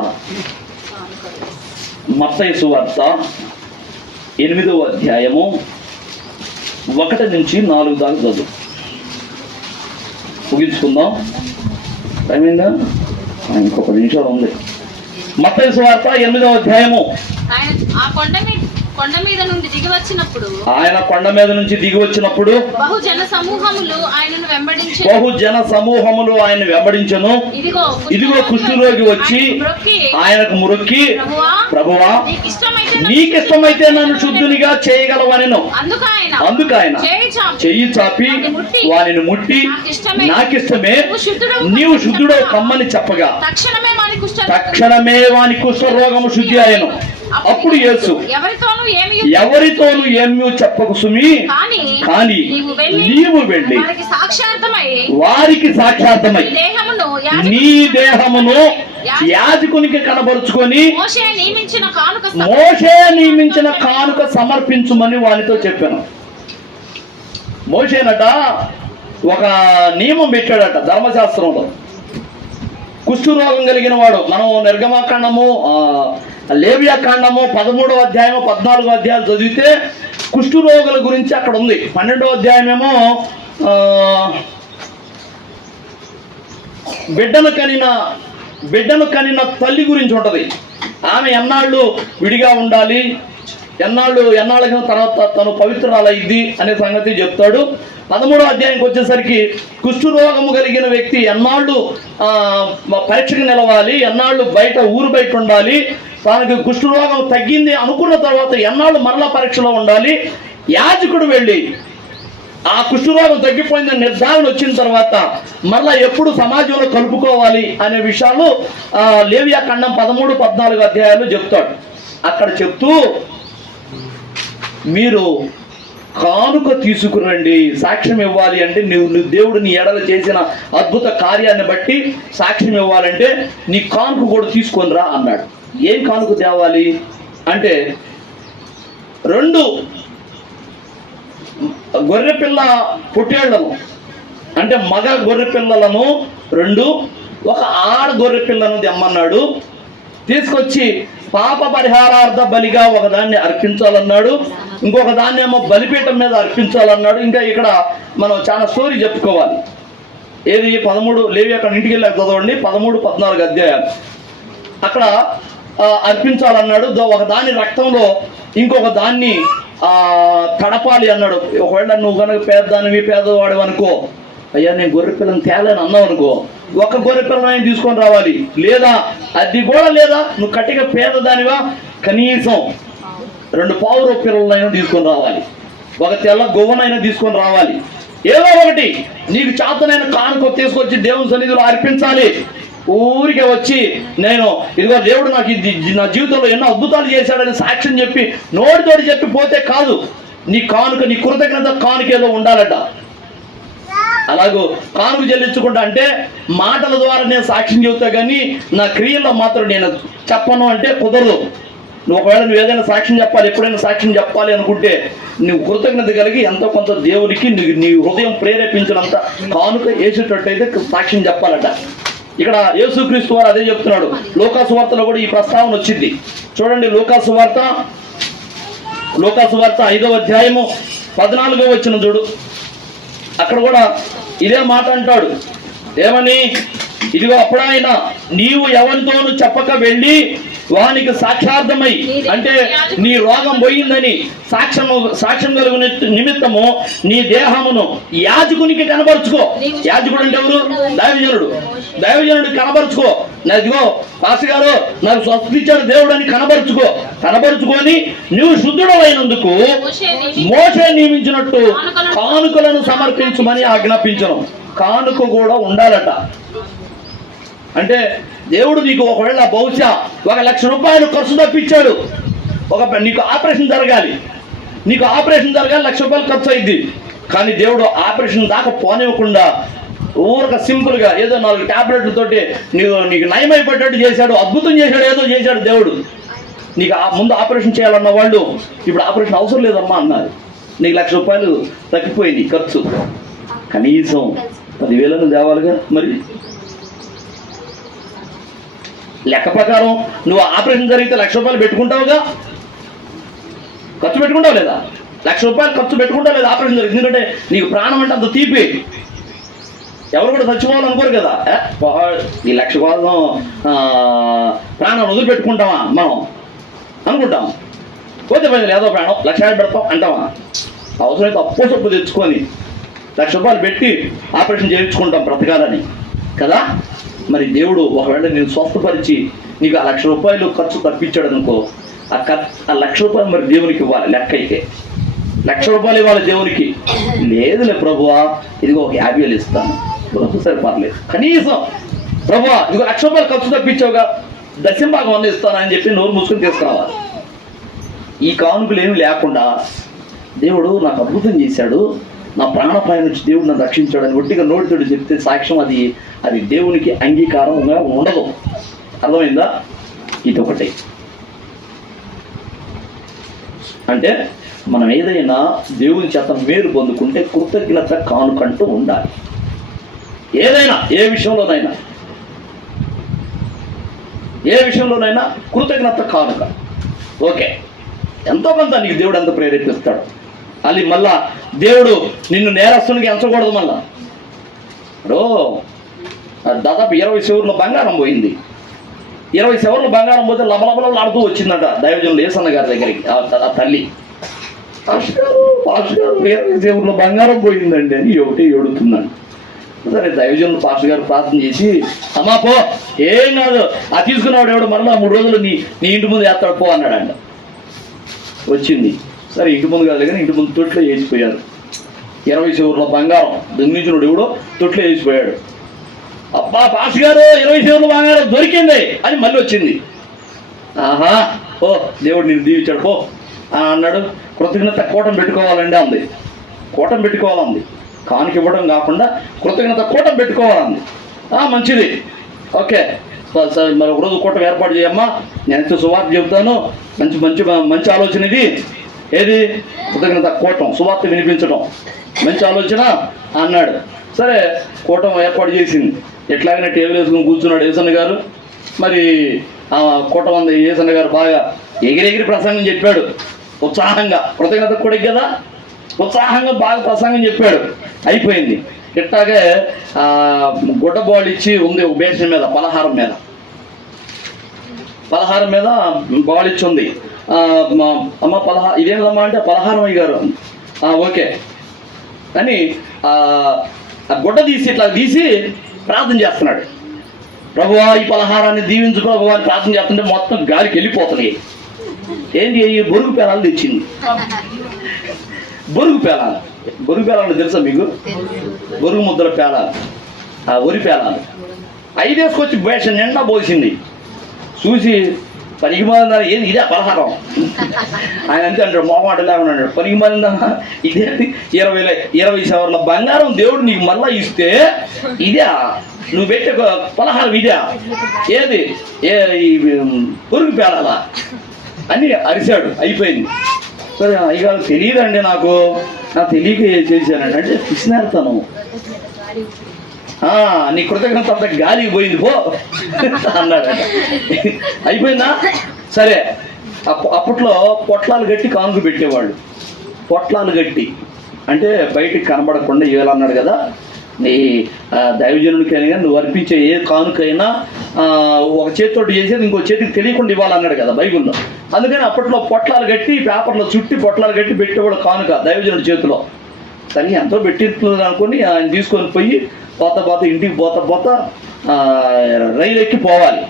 8వ అధ్యాయము 1 నుంచి 4 దాకా చదువు. ముగించుకుందాం. టైమైందా? ఇంకొక నిమిషాలు ఉంది. మత్తయి సువార్త 8వ అధ్యాయము. ఆయన కొండ మీద నుండి దిగి వచ్చినప్పుడు బహుజన సమూహములు ఆయనను వెంబడించెను. ఇదిగో కుష్ఠరోగి వచ్చి ఆయనకు మురొక్కి, ప్రభువా నీకిష్టమైతే నన్ను శుద్ధునిగా చేయగలవనెను. అందుకు ఆయన చెయ్యి చాపి వానిని ముట్టి, నాకిష్టమే, నీవు శుద్ధుడో కమ్మని చెప్పగా తక్షణమే వాని కుష్ఠరోగము శుద్ధి అయ్యెను. అప్పుడు యేసు ఎవరితోనూ ఏమీ చెప్పకు సుమి, కానీ నీవు వెళ్ళి వారికి సాక్షార్థమై నీ దేహమును యాజకునికి కనబరుచుకొని మోషే నియమించిన కానుక సమర్పించుమని వానితో చెప్పాను. మోషేనట ఒక నియమం పెట్టాడట ధర్మశాస్త్రంలో. కుష్ఠరోగం కలిగిన వాడు, మనం నిర్గమాకాండము లేవియాకాండము 13వ అధ్యాయము 14వ అధ్యాయాలు చదివితే కుష్ఠరోగుల గురించి అక్కడ ఉంది. 12వ అధ్యాయమేమో బిడ్డను కనిన తల్లి గురించి ఉంటది. ఆమె ఎన్నాళ్ళు విడిగా ఉండాలి, ఎన్నాళ్ళకి తర్వాత తను పవిత్రురాలైద్ది అనే సంగతి చెప్తాడు. 13వ అధ్యాయానికి వచ్చేసరికి కుష్ఠరోగము కలిగిన వ్యక్తి ఎన్నాళ్ళు పరీక్షకు నిలవాలి, ఎన్నాళ్ళు ఊరు బయట ఉండాలి, తనకు కుష్ఠరోగం తగ్గింది అనుకున్న తర్వాత ఎన్నాళ్ళు మరలా పరీక్షలో ఉండాలి, యాజకుడు వెళ్ళి ఆ కుష్ఠరోగం తగ్గిపోయిందని నిర్ధారణ వచ్చిన తర్వాత మరలా ఎప్పుడు సమాజంలో కలుపుకోవాలి అనే విషయాలు లేవియాకాండం 13, 14 అధ్యాయాలు చెప్తాడు. అక్కడ చెప్తూ మీరు కానుక తీసుకురండి, సాక్ష్యం ఇవ్వాలి అంటే నువ్వు దేవుడు నీ ఎడల చేసిన అద్భుత కార్యాన్ని బట్టి సాక్ష్యం ఇవ్వాలంటే నీ కానుక కూడా తీసుకొని రా అన్నాడు. ఏం కానుక తేవాలి అంటే 2 గొర్రెపిల్ల పొట్టేళ్లను, అంటే మగ గొర్రెపిల్లలను 2, ఒక ఆడ గొర్రెపిల్లను తెమ్మన్నాడు. తీసుకొచ్చి పాప పరిహారార్థ బలిగా ఒకదాన్ని అర్పించాలన్నాడు, ఇంకొక దాన్ని ఏమో బలిపీఠం మీద అర్పించాలన్నాడు. ఇంకా ఇక్కడ మనం చాలా స్టోరీ చెప్పుకోవాలి. ఏది 13 లేవి అక్కడ ఇంటికి వెళ్ళాక చదవండి 13, 14 అధ్యాయాలు. అక్కడ అర్పించాలన్నాడు. ఒక దాని రక్తంలో ఇంకొక దాన్ని తడపాలి అన్నాడు. ఒకవేళ నువ్వు కనుక పేదవాడు అనుకో, అయ్యా నేను గొర్రెపిల్లని తేలని అన్నావు అనుకో, ఒక గొర్రెపిల్లని తీసుకొని రావాలి. లేదా అది కూడా లేదా నువ్వు కట్టిగా పేదదానివా కనీసం 2 పావుర పిల్లలైనా తీసుకొని రావాలి, ఒక తెల్ల గొవ్వనైనా తీసుకొని రావాలి. ఏదో ఒకటి నీకు చేతనైన కానుక తీసుకొచ్చి దేవుని సన్నిధిలో అర్పించాలి. ఊరికే వచ్చి నేను ఇదిగో దేవుడు నాకు నా జీవితంలో ఎన్నో అద్భుతాలు చేశాడని సాక్ష్యం చెప్పి నోటితోటి చెప్పి పోతే కాదు. నీ కానుక, నీ కృతజ్ఞత కానుక ఏదో ఉండాలట. అలాగూ కానుక చెల్లించుకుంటా అంటే మాటల ద్వారా నేను సాక్ష్యం చెబుతా కానీ నా క్రియల్లో మాత్రం నేను చెప్పను అంటే కుదరదు. ఒకవేళ నువ్వు ఏదైనా సాక్ష్యం చెప్పాలి, ఎప్పుడైనా సాక్ష్యం చెప్పాలి అనుకుంటే నువ్వు కృతజ్ఞత కలిగి ఎంతో కొంత దేవుడికి నీ హృదయం ప్రేరేపించినంత కానుక వేసేటట్టయితే సాక్ష్యం చెప్పాలట. ఇక్కడ యేసుక్రీస్తు వారు అదే చెప్తున్నాడు. లూకాసు వార్తలో కూడా ఈ ప్రస్తావన వచ్చింది. చూడండి లూకాసు వార్త 5వ అధ్యాయము 14వ వచనం చూడు. అక్కడ కూడా ఇదే మాట అంటాడు. ఏమని? ఇదిగో అప్పుడాయన నీవు ఎవరితోనూ చెప్పక వెళ్ళి వానికి సాక్షార్థమై, అంటే నీ రోగం పోయిందని సాక్ష్యం కలుగు నిమిత్తము నీ దేహమును యాజకునికి కనబరుచుకో. యాజకుడు అంటే ఎవరు? దైవజనుడు కనబరుచుకో. ఇదిగో పాస్టర్ గారు నాకు స్వస్థత ఇచ్చాడు దేవుడు అని కనబరుచుకొని నువ్వు శుద్ధుడైనందుకు మోషే నియమించినట్టు కానుకలను సమర్పించమని ఆజ్ఞాపించను. కానుక కూడా ఉండాలట. అంటే దేవుడు నీకు ఒకవేళ బహుశా 1,00,000 రూపాయలు ఖర్చు తప్పించాడు. నీకు ఆపరేషన్ జరగాలి, 1,00,000 రూపాయలు ఖర్చు అయింది. కానీ దేవుడు ఆపరేషన్ దాకా పోనివ్వకుండా ఊరక సింపుల్గా ఏదో 4 టాబ్లెట్లతోటి నీకు నయమైపోయేటట్టు చేశాడు, అద్భుతం చేశాడు, ఏదో చేశాడు దేవుడు. నీకు ముందు ఆపరేషన్ చేయాలన్న వాళ్ళు ఇప్పుడు ఆపరేషన్ అవసరం లేదమ్మా అన్నారు. నీకు 1,00,000 రూపాయలు తగ్గిపోయింది ఖర్చు. కనీసం 10,000 తేవాలిగా. మరి లెక్క ప్రకారం నువ్వు ఆపరేషన్ జరిగితే 1,00,000 రూపాయలు పెట్టుకుంటావుగా, ఖర్చు పెట్టుకుంటావు లేదా? 1,00,000 రూపాయలు ఖర్చు పెట్టుకుంటావు లేదా ఆపరేషన్ జరిగింది? ఎందుకంటే నీకు ప్రాణం అంటే అంత తీపి. ఎవరు కూడా చచ్చిపోవాలనుకోరు కదా. ఈ 1,00,000 కోసం ప్రాణం వదిలిపెట్టుకుంటామా మనం అనుకుంటాం. పోతే పైన ఏదో ప్రాణం 1,00,000 పెడతాం అంటామా? అవసరమైతే అప్పు చొప్పు తెచ్చుకొని 1,00,000 రూపాయలు పెట్టి ఆపరేషన్ చేయించుకుంటాం బ్రతకాలని కదా. మరి దేవుడు ఒకవేళ నేను స్వస్థపరిచి నీకు 1,00,000 రూపాయలు ఖర్చు తప్పించాడు అనుకో, ఆ 1,00,000 రూపాయలు మరి దేవునికి ఇవ్వాలి. లెక్క అయితే 1,00,000 రూపాయలు ఇవ్వాలి దేవునికి. లేదులే ప్రభువా ఇదిగో ఒక 50,000 ఇస్తాను, ప్రభు సరే పర్లేదు. కనీసం ప్రభువా ఇదిగో 1,00,000 రూపాయలు ఖర్చు తప్పించావుగా, దశంభాగం ఇస్తాను అని చెప్పి నోరు మూసుకొని తీసుకురావాలి. ఈ కానుకలు ఏమి లేకుండా దేవుడు నాకు అద్భుతం చేశాడు, నా ప్రాణపాయ నుంచి దేవుడు నన్ను రక్షించాడు అని ఒట్టిగా నోటితోటి చెప్తే సాక్ష్యం అది దేవునికి అంగీకారంగా ఉండదు. అర్థమైందా? ఇదొకటి. అంటే మనం ఏదైనా దేవుని చేత మేలు పొందుకుంటే కృతజ్ఞత కానుకంటూ ఉండాలి. ఏదైనా ఏ విషయంలోనైనా కృతజ్ఞత కానుక. ఓకే, ఎంతో కొంత నీకు దేవుడు ఎంత ప్రేరేపిస్తాడు. అది మళ్ళా దేవుడు నిన్ను నేరస్తునికి ఎంచకూడదు. మళ్ళా ఇప్పుడు దాదాపు 20 శివర్ల బంగారం పోయింది. 20 శివర్ల బంగారం పోతే లబలబలు ఆడుతూ వచ్చిందట దైవజనులు ఏసన్న గారి దగ్గరికి ఆ తల్లి. పాస్టర్ గారు 20 శివర్ల బంగారం పోయిందండి అని ఒకటి ఏడుతున్నాను. సరే దైవజనులు పాస్టర్ గారు ప్రార్థన చేసి, అమ్మా పో, ఏం కాదు, ఆ తీసుకున్నవాడు ఎవడు మరలా 3 రోజులు నీ ఇంటి ముందు వేస్తాడు పో అన్నాడంట. వచ్చింది. సరే ఇంటి ముందు కాదు కానీ ఇంటి ముందు తొట్లో వేసిపోయారు. 20 శివర్ల బంగారం దొంగిలించినోడు ఎవడో తొట్లో వేసిపోయాడు. అబ్బా పాస్టర్ గారు 20 శివర్ల బంగారం దొరికింది అని మళ్ళీ వచ్చింది. ఆహా, ఓ దేవుడు నిన్ను దీవించాడు పో అన్నాడు. కృతజ్ఞత కూటం పెట్టుకోవాలండి అంది. కూటం పెట్టుకోవాలంది, కానుక ఇవ్వడం కాకుండా కృతజ్ఞత కూటం పెట్టుకోవాలంది. మంచిది, ఓకే, మరి ఒక రోజు కూటం ఏర్పాటు చేయమ్మా, నేను ఎంతో సువార్త చెబుతాను, మంచి మంచి మంచి ఆలోచన ఇది. ఏది? కృతజ్ఞత కూటం, సువార్త వినిపించడం మంచి ఆలోచన అన్నాడు. సరే కూటం ఏర్పాటు చేసింది. ఎట్లాగైనా టేబుల్ వేసుకుని కూర్చున్నాడు ఏసన్న గారు. మరి కూటం అంది. ఏసన్న గారు బాగా ఎగిరెగిరి ప్రసంగం చెప్పాడు ఉత్సాహంగా. కృతజ్ఞత కూడా కదా, ఉత్సాహంగా బాగా ప్రసంగం చెప్పాడు. అయిపోయింది. ఇట్టాగే గుడ్డ బాల్ ఇచ్చి ఉంది ఒక బేషన్ మీద, పలహారం మీద బాల్ ఇచ్చి ఉంది. అమ్మ ఇదేమిదమ్మా అంటే పలహారం అయ్యారు. ఓకే అని ఆ గుడ్డ తీసి ఇట్లా తీసి ప్రార్థన చేస్తున్నాడు. ప్రభువా ఈ పలహారాన్ని దీవించు ప్రభువా అని ప్రార్థన చేస్తుంటే మొత్తం గాలికి వెళ్ళిపోతున్నాయి. ఏంటి? బొరుగు పేలాలు తెచ్చింది. బొరుగు పేలాలు తెలుసా మీకు? బొరుగు ముద్దల పేలాలు, వరి పేలాలు 5 వేసుకొచ్చి బేషన్ నిండా పోసింది. చూసి పనికి మారిందా, ఏది ఇదే పలహారం ఆయన అంతే అంటాడు, మొహమాట లేకుండా అన్నాడు. పనికి మారిందా, ఇదేంటి 20 శవర్ల బంగారం దేవుడు నీకు మళ్ళా ఇస్తే ఇదే నువ్వు పెట్టే పలహారం, ఇదే ఏది పొరుగు పేలాలా అని అరిశాడు. అయిపోయింది. సరే అయ్యగారు తెలియదండి నాకు తెలియక చేశానండి అంటే పిసినారుతాను. నీ కృతజ్ఞత అంతా గాలికి పోయింది పో అన్నాడు. అయిపోయిందా? సరే అప్పట్లో పొట్లాలు కట్టి కానుక పెట్టేవాళ్ళు. పొట్లాలు కట్టి అంటే బయటికి కనబడకుండా ఇవ్వాలన్నాడు కదా. నీ దైవజనుడికైనా కానీ నువ్వు అర్పించే ఏ కానుకైనా ఒక చేతితోటి చేసేది ఇంకో చేతికి తెలియకుండా ఇవ్వాలన్నాడు కదా బైబిల్లో. అందుకని అప్పట్లో పొట్లాలు కట్టి పేపర్లో చుట్టి పొట్లాలు కట్టి పెట్టేవాడు కానుక దైవజనుడి చేతిలో. సరే ఎంతో పెట్టిస్తుంది అనుకుని ఆయన తీసుకొని పోయి పోత ఇంటికి పోత రైలు ఎక్కి పోవాలి.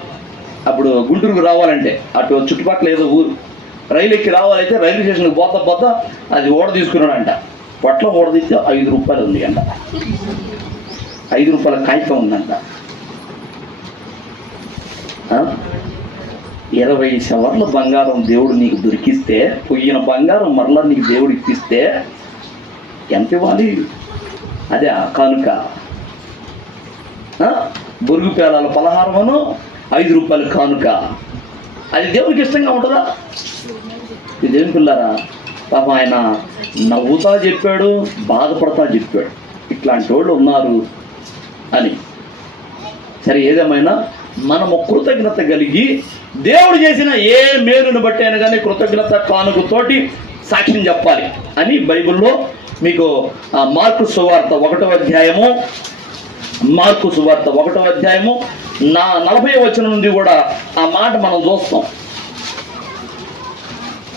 అప్పుడు గుంటూరుకు రావాలంటే అటు చుట్టుపక్కల ఏదో ఊరు, రైలు ఎక్కి రావాలైతే రైల్వే స్టేషన్కి పోత అది ఓడ తీసుకున్నాడంట. పొట్ల ఓడ తీస్తే 5 రూపాయలు ఉంది అంట. 5 రూపాయల కాగితం ఉందంట. 20 శవర్ల బంగారం దేవుడు నీకు దొరికిస్తే, పొయ్యిన బంగారం మరలా నీకు దేవుడు ఇప్పిస్తే ఎంత ఇవ్వాలి? అదే కానుక. బొరుగు పేలాల పలహారమును 5 రూపాయల కానుక. అది దేవుడికి ఇష్టంగా ఉంటుందా? ఇదేం పిల్లరా, పాపం ఆయన నవ్వుతా చెప్పాడు, బాధపడతా చెప్పాడు, ఇట్లాంటి వాళ్ళు ఉన్నారు అని. సరే ఏదేమైనా మనము కృతజ్ఞత కలిగి దేవుడు చేసిన ఏ మేలును బట్టి అయినా కానీ కృతజ్ఞత కానుకతోటి సాక్ష్యం చెప్పాలి అని బైబిల్లో మీకు మార్కు సువార్త 1వ అధ్యాయము 40వ వచనం నుండి కూడా ఆ మాట మనం చూస్తాం.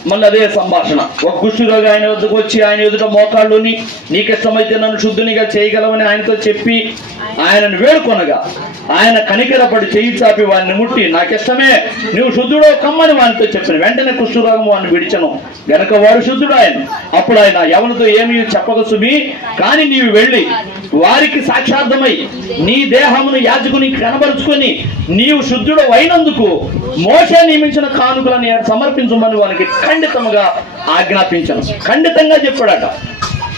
మళ్ళీ అదే సంభాషణ. ఒక కుష్ఠరోగి ఆయన వద్దకు వచ్చి ఆయన ఎదుట మోకాళ్ళుని, నీకిష్టమైతే నన్ను శుద్ధునిగా చేయగలవని ఆయనతో చెప్పి ఆయనను వేడుకొనగా ఆయన కనికరపడి చేయి చాపి వాడిని ముట్టి, నాకిష్టమే, నువ్వు శుద్ధుడో కమ్మని వానితో చెప్పిన వెంటనే కుష్ఠరోగం వాడిని విడిచను గనక వాడు శుద్ధుడు ఆయన. అప్పుడు ఆయన ఎవరితో ఏమీ చెప్పక సుమి, కానీ నీవు వెళ్ళి వారికి సాక్షార్థమై నీ దేహమును యాజకునికి కనబరుచుకొని నీవు శుద్ధుడు అయినందుకు మోషే నియమించిన కానుకలను సమర్పించమని వారికి ఖండితంగా ఆజ్ఞాపించను. ఖండితంగా చెప్పాడట.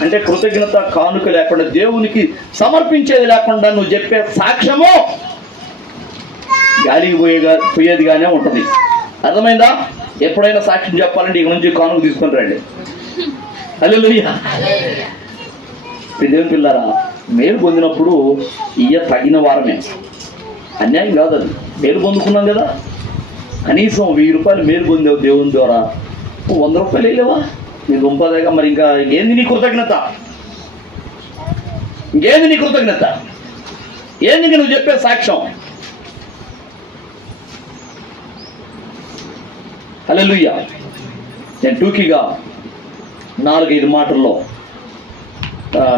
అంటే కృతజ్ఞత కానుక లేకుండా, దేవునికి సమర్పించేది లేకుండా నువ్వు చెప్పే సాక్ష్యము గాలికి పోయేదిగానే ఉంటుంది. అర్థమైందా? ఎప్పుడైనా సాక్ష్యం చెప్పాలంటే ఇక నుంచి కానుక తీసుకొని రండి. హల్లెలూయా. దేవుని పిల్లారా, మేలు పొందినప్పుడు ఇయ్య తగిన వారమే, అన్యాయం కాదు. అది మేలు పొందుకున్నాం కదా, కనీసం 1000 రూపాయలు మేలు పొందావు దేవుని ద్వారా, 100 రూపాయలు వేయలేవా? నీ దుంపదేగా. మరి ఇంకా ఏంది నీ కృతజ్ఞత? ఇంకేంది నీ కృతజ్ఞత? ఏంది నువ్వు చెప్పే సాక్ష్యం? హల్లెలూయా. నేను టూకీగా 4-5 మాటల్లో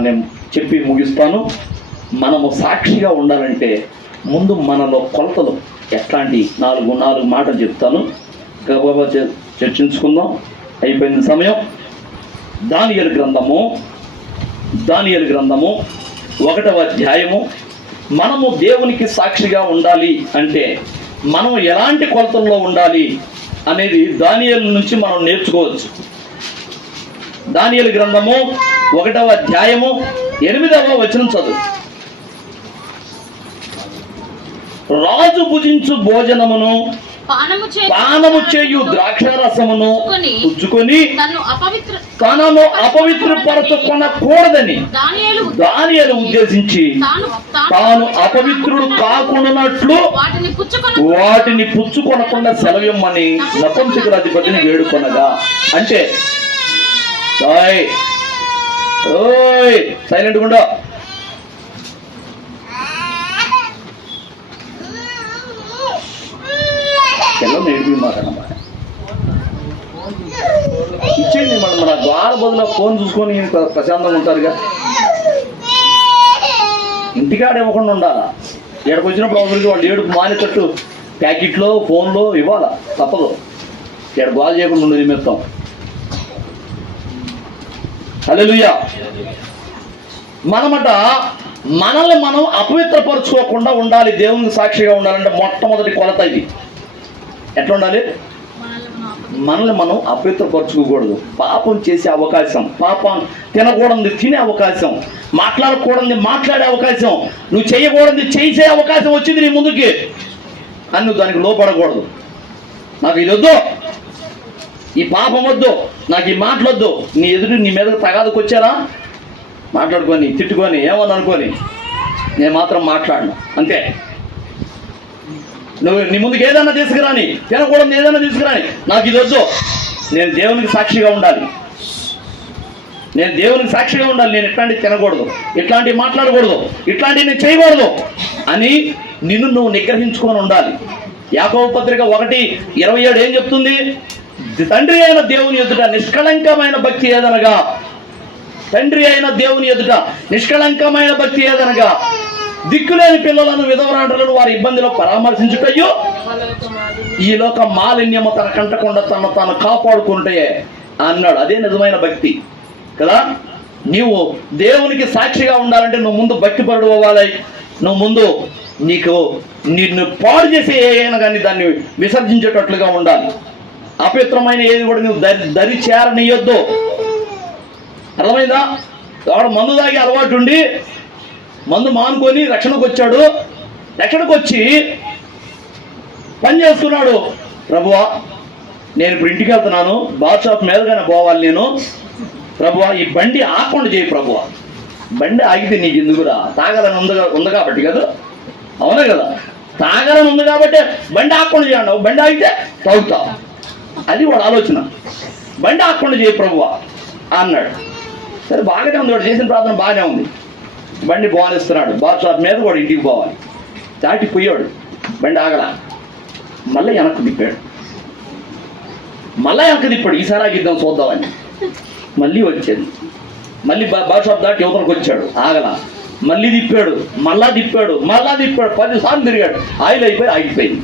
నేను చెప్పి ముగిస్తాను. మనము సాక్షిగా ఉండాలంటే ముందు మనలో కొలతలు ఎట్లాంటి 4 మాటలు చెప్తాను. గబగబా చర్చించుకుందాం, అయిపోయింది సమయం. దానియేలు గ్రంథము 1వ అధ్యాయము. మనము దేవునికి సాక్షిగా ఉండాలి అంటే మనం ఎలాంటి కొలతల్లో ఉండాలి అనేది దానియేలు నుంచి మనం నేర్చుకోవచ్చు. దానియేలు గ్రంథము 1వ అధ్యాయము 8వ వచనం చదువు. రాజు భుజించు భోజనమును పానము చేయు ద్రాక్షారసమును పుచ్చుకొని తనను అపవిత్రపరచుకొనకూడదని దానియేలు ఉద్దేశించి తాను అపవిత్రుడు కాకుండానట్లు వాటిని పుచ్చుకొనకుండా సెలవిమ్మని నపుంసకుల అధిపతిని వేడుకొనగా. అంటే సైలెంట్ గుండా. నేర్పి మాకన్నమాట ఇచ్చేయండి. మన ద్వార బదులు ఫోన్ చూసుకొని ప్రశాంతంగా ఉంటారుగా. ఇంటికాడ ఇవ్వకుండా ఉండాలా? ఎక్కడికి వచ్చినప్పుడు అవసరం వాళ్ళు ఏడుపు మానేటట్టు ప్యాకెట్లో ఫోన్లో ఇవ్వాలా, తప్పదు. ఇక్కడ గోల్ చేయకుండా ఉండదు నిమిత్తం. హల్లెలూయా. మనల్ని మనం అపవిత్రపరచుకోకుండా ఉండాలి. దేవునికి సాక్షిగా ఉండాలంటే మొట్టమొదటి కొలత ఇది. ఎట్లా ఉండాలి? మనల్ని మనం అపవిత్రపరచుకోకూడదు. పాపం చేసే అవకాశం, పాపం తినకూడదు తినే అవకాశం, మాట్లాడకూడదు మాట్లాడే అవకాశం, నువ్వు చేయకూడదు చేసే అవకాశం వచ్చింది నీ ముందుకి అని నువ్వు దానికి లోపడకూడదు. నాకు ఇది వద్దు, ఈ పాపం వద్దు, నాకు ఈ మాటలొద్దు. నీ ఎదురు నీ మీద తగాదకు వచ్చారా, మాట్లాడుకొని తిట్టుకొని ఏమని అనుకొని నేను మాత్రం మాట్లాడను అంతే. నువ్వు నీ ముందుకు ఏదైనా తీసుకురాని, తినకూడదు ఏదైనా తీసుకురాని, నాకు ఇది వద్దు. నేను దేవునికి సాక్షిగా ఉండాలి, నేను ఇట్లాంటివి తినకూడదు, ఇట్లాంటివి మాట్లాడకూడదు, ఇట్లాంటివి నేను చేయకూడదు అని నిన్ను నువ్వు నిగ్రహించుకొని ఉండాలి. యాకోబు పత్రిక 1:27 ఏం చెప్తుంది? తండ్రి అయిన దేవుని ఎదుట నిష్కళంకమైన భక్తి ఏదనగా, తండ్రి అయిన దేవుని ఎదుట నిష్కళంకమైన భక్తి ఏదనగా దిక్కులేని పిల్లలను విధవరాండ్రులను వారి ఇబ్బందిలో పరామర్శించుటయ్యో ఈ లోక మాలిన్యము తన కంటకుండా తను తాను కాపాడుకుంటే అన్నాడు. అదే నిజమైన భక్తి కదా. నీవు దేవునికి సాక్షిగా ఉండాలంటే నువ్వు ముందు భక్తిపరుడు అవ్వాలి. నువ్వు ముందు నిన్ను పాడు చేసే ఏదైనా కానీ దాన్ని విసర్జించేటట్లుగా ఉండాలి. అపవిత్రమైన ఏది కూడా నువ్వు దరి చేరనియొద్దు. అర్థమైందా? వాడు మందు తాగి అలవాటు ఉండి మందు మానుకొని రక్షణకు వచ్చాడు. రక్షణకు వచ్చి పని చేస్తున్నాడు. ప్రభువా, నేను ఇప్పుడు ఇంటికి వెళ్తున్నాను, బార్ షాప్ మీదగానే పోవాలి నేను. ప్రభువా, ఈ బండి ఆకుండా చేయి ప్రభువా. బండి ఆగితే నీకు ఎందుకురా? తాగాలని ఉంది కాబట్టి కదా. అవునా కదా? తాగాలని ఉంది కాబట్టి బండి ఆకుండా చేయండి. బండి ఆగితే తాగుతావు. అది వాడు ఆలోచన. బండి ఆకుండా చేయి ప్రభువా అన్నాడు. సరే, బాగానే ఉంది, వాడు చేసిన ప్రార్థన బాగానే ఉంది. బండి బానిస్తున్నాడు. బార్ షాప్ మీద వాడు ఇంటికి పోవాలి. దాటిపోయాడు, బండి ఆగల. మళ్ళీ వెనక్కి తిప్పాడు. ఈసారి ఆగిద్దాం చూద్దామని. మళ్ళీ వచ్చేది. మళ్ళీ బార్ షాప్ దాటి యువతలకు వచ్చాడు, ఆగల. మళ్ళీ తిప్పాడు, మళ్ళా తిప్పాడు 10 సార్లు తిరిగాడు. ఆయిల్ అయిపోయి ఆగిపోయింది.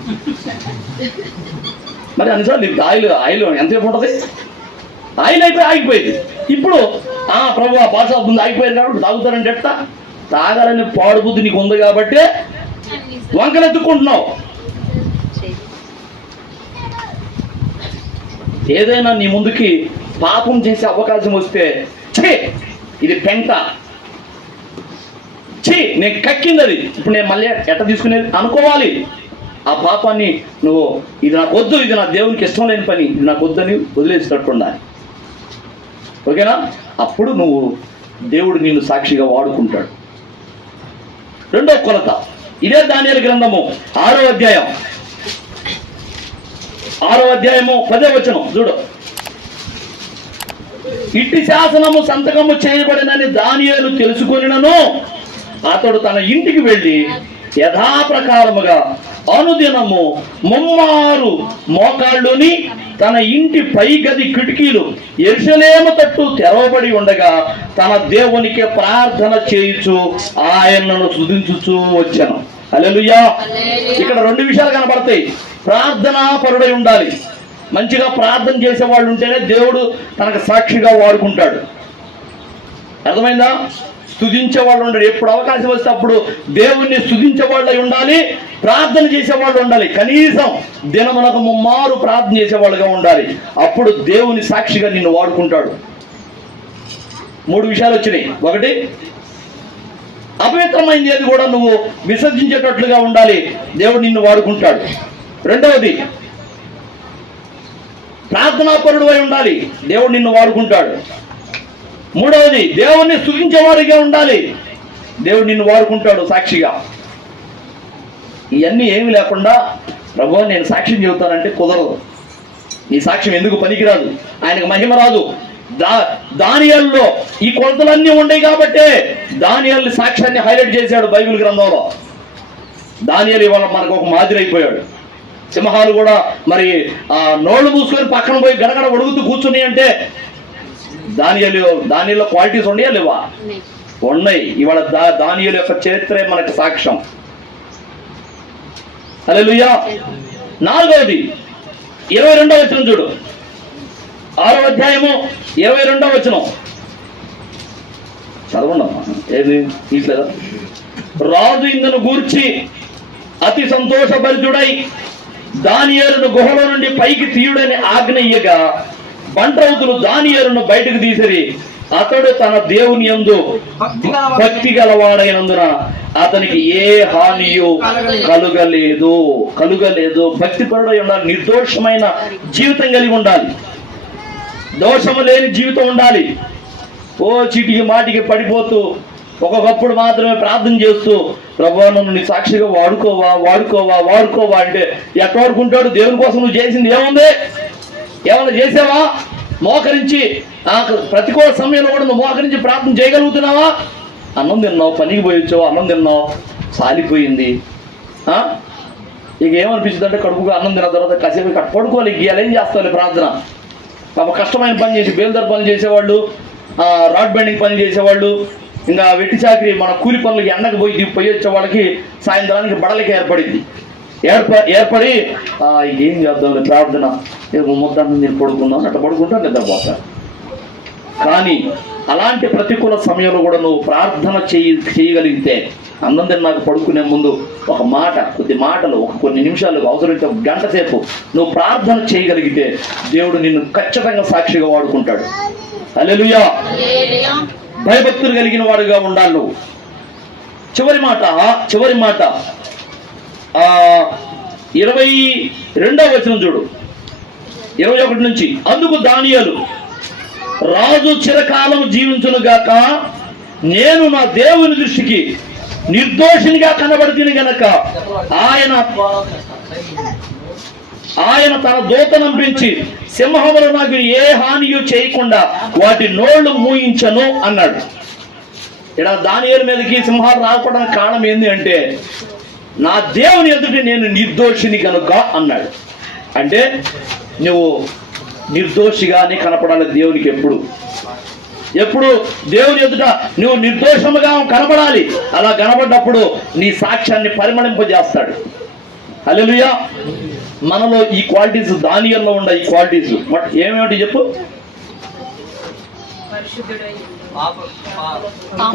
మరి అన్నిసార్లు ఆయిల్ ఎంతసేపు ఉంటుంది? ఆయిల్ అయిపోయి ఆగిపోయింది. ఇప్పుడు ప్రభువా బార్ షాప్ ముందు ఆగిపోయింది కాబట్టి తాగుతారంటే ఎట్లా? తాగాలని పాడుబుద్ధి నీకు ఉంది కాబట్టి వంకలెత్తుకుంటున్నావు. ఏదైనా నీ ముందుకి పాపం చేసే అవకాశం వస్తే ఛీ ఇది పెంట, ఛీ నేను కక్కింది అది, ఇప్పుడు నేను మళ్ళీ ఎట్ట తీసుకునేది అనుకోవాలి. ఆ పాపాన్ని నువ్వు ఇది నాకు వద్దు, ఇది నా దేవునికి ఇష్టం లేని పని, ఇది నాకు వద్దని వదిలేసినట్టు ఉండాలి. ఓకేనా? అప్పుడు నువ్వు దేవుడు నిన్ను సాక్షిగా వాడుకుంటాడు. రెండో కొలత ఇదే దానియేలు గ్రంథము 6వ అధ్యాయము 10వ వచనం చూడు. ఇట్టి శాసనము సంతకము చేయబడినని దానియేలు తెలుసుకొనినను అతడు తన ఇంటికి వెళ్ళి యథాప్రకారముగా అనుదినము ముమ్మారు మోకాళ్ళుని తన ఇంటి పై గది కిటికీలు యెరూషలేము తట్టు తెరవబడి ఉండగా తన దేవునికి ప్రార్థన చేయుచు ఆయనను స్తుతించుచూ వచ్చాను. హల్లెలూయా. ఇక్కడ 2 విషయాలు కనబడతాయి. ప్రార్థనా పరుడై ఉండాలి. మంచిగా ప్రార్థన చేసే వాళ్ళు ఉంటేనే దేవుడు తనకు సాక్షిగా వాడుకుంటాడు. అర్థమైందా? స్తుతించే వాళ్ళు ఉండాలి. ఎప్పుడు అవకాశం వస్తే అప్పుడు దేవుణ్ణి స్తుతించే వాళ్ళు ఉండాలి, ప్రార్థన చేసేవాళ్ళు ఉండాలి. కనీసం దినమునకు ముమ్మారు ప్రార్థన చేసేవాళ్ళుగా ఉండాలి. అప్పుడు దేవుని సాక్షిగా నిన్ను వాడుకుంటాడు. 3 విషయాలు వచ్చినాయి. 1, అపవిత్రమైనది ఏది కూడా నువ్వు విసర్జించేటట్లుగా ఉండాలి, దేవుడు నిన్ను వాడుకుంటాడు. 2వది, ప్రార్థనాపరుడు అయి ఉండాలి, దేవుడు నిన్ను వాడుకుంటాడు. 3వది, దేవుణ్ణి స్తుతించేవాడిగా ఉండాలి, దేవుడు నిన్ను వాడుకుంటాడు సాక్షిగా. ఇవన్నీ ఏమి లేకుండా ప్రభువా నేను సాక్ష్యం చెబుతానంటే కుదరదు. నీ సాక్ష్యం ఎందుకు పనికిరాదు, ఆయనకు మహిమ రాదు. దానియేలులో ఈ కొలతలన్నీ ఉన్నాయి కాబట్టే దానియేలు సాక్ష్యాన్ని హైలైట్ చేశాడు బైబిల్ గ్రంథంలో. దానియేలు ఇవాళ మనకు ఒక మాదిరి అయిపోయాడు. సింహాలు కూడా మరి ఆ నోళ్ళు మూసుకొని పక్కన పోయి గడగడ ఒడుగుతూ కూర్చుని అంటే దానియేలులో క్వాలిటీస్ ఉన్నాయా లేవా? ఉన్నాయి. ఇవాళ దానియేలు యొక్క చరిత్రే మనకు సాక్ష్యం. హల్లెలూయా. 4వది 22వ వచనం చూడు. 6వ అధ్యాయము 22వ వచనం చదవండమ్మా. ఏది తీసలేదా? రాజు ఇందును గూర్చి అతి సంతోషభరితుడై దానియేలును గుహలో నుండి పైకి తీయుడని ఆజ్ఞయ్యగా బంట్రౌతులు దానియేలును బయటకు తీసిరి. అతడు తన దేవుని యందు భక్తి గలవాడైనందున అతనికి ఏ హానియు కలుగలేదు. భక్తిపరుడై ఉండాలి, నిర్దోషమైన జీవితం కలిగి ఉండాలి, దోషము లేని జీవితం ఉండాలి. ఓ చీటికి మాటికి పడిపోతూ ఒక్కొక్కప్పుడు మాత్రమే ప్రార్థన చేస్తూ ప్రభువా నన్ను నీ సాక్షిగా వాడుకోవా అంటే ఎట్ట వాడుకుంటాడు? దేవుని కోసం నువ్వు చేసింది ఏముంది? ఏమైనా చేసావా? మోకరించి ప్రతికూల సమయంలో కూడా నువ్వు మోకరించి ప్రార్థన చేయగలుగుతున్నావా? అన్నం తిన్నావు, పనికి పోయి వచ్చావు, అన్నం తిన్నావు, సాలిపోయింది. ఇక ఏమనిపిస్తుంది అంటే కడుపుగా అన్నం తిన్న తర్వాత కాసేపు పడుకోవాలి, ఇవాళ ఏం చేస్తావు ప్రార్థన. పాప కష్టమైన పని చేసి బేల్దార్ పనులు చేసేవాళ్ళు, రాడ్ బెండింగ్ పని చేసేవాళ్ళు, ఇంకా వెట్టి చాకరీ మన కూలి పనులకి ఎండకు పోయి వచ్చే వాళ్ళకి సాయంత్రానికి బడలకి ఏర్పడి ఏం చేద్దాం ప్రార్థన, మొత్తాన్ని నేను పడుకుందాం అట్లా పడుకుంటాను, నిద్రపోతాను. కానీ అలాంటి ప్రతికూల సమయంలో కూడా నువ్వు ప్రార్థన చేయగలిగితే అన్నం నాకు పడుకునే ముందు ఒక మాట, కొద్ది మాటలు, కొన్ని నిమిషాలు, అవసరమైతే ఒక గంట సేపు నువ్వు ప్రార్థన చేయగలిగితే దేవుడు నిన్ను ఖచ్చితంగా సాక్షిగా వాడుకుంటాడు. హల్లెలూయా. భయభక్తులు కలిగిన వాడుగా ఉండాలి నువ్వు. చివరి మాట 22వ వచనం చూడు. 21 నుంచి. అందుకు దానియేలు రాజు చిరకాలం జీవించును గాక, నేను నా దేవుని దృష్టికి నిర్దోషినిగా కనబడుతుంది గనక ఆయన తన దూతనంపించి సింహములు నాకు ఏ హానియు చేయకుండా వాటి నోళ్లు మూయించను అన్నాడు. ఇక్కడ దానియేలు మీదకి సింహాలు రాకపోవడానికి కారణం ఏంది అంటే నా దేవుని ఎదుటి నేను నిర్దోషిని కనుక అన్నాడు. అంటే నువ్వు నిర్దోషిగానే కనపడాలి దేవునికి. ఎప్పుడు దేవుని ఎదుట నువ్వు నిర్దోషముగా కనబడాలి. అలా కనబడ్డప్పుడు నీ సాక్ష్యాన్ని పరిమళింపజేస్తాడు. హల్లెలూయా. మనలో ఈ క్వాలిటీస్ దానియేలులో ఉండే ఈ క్వాలిటీస్ ఏమేమిటి చెప్పు?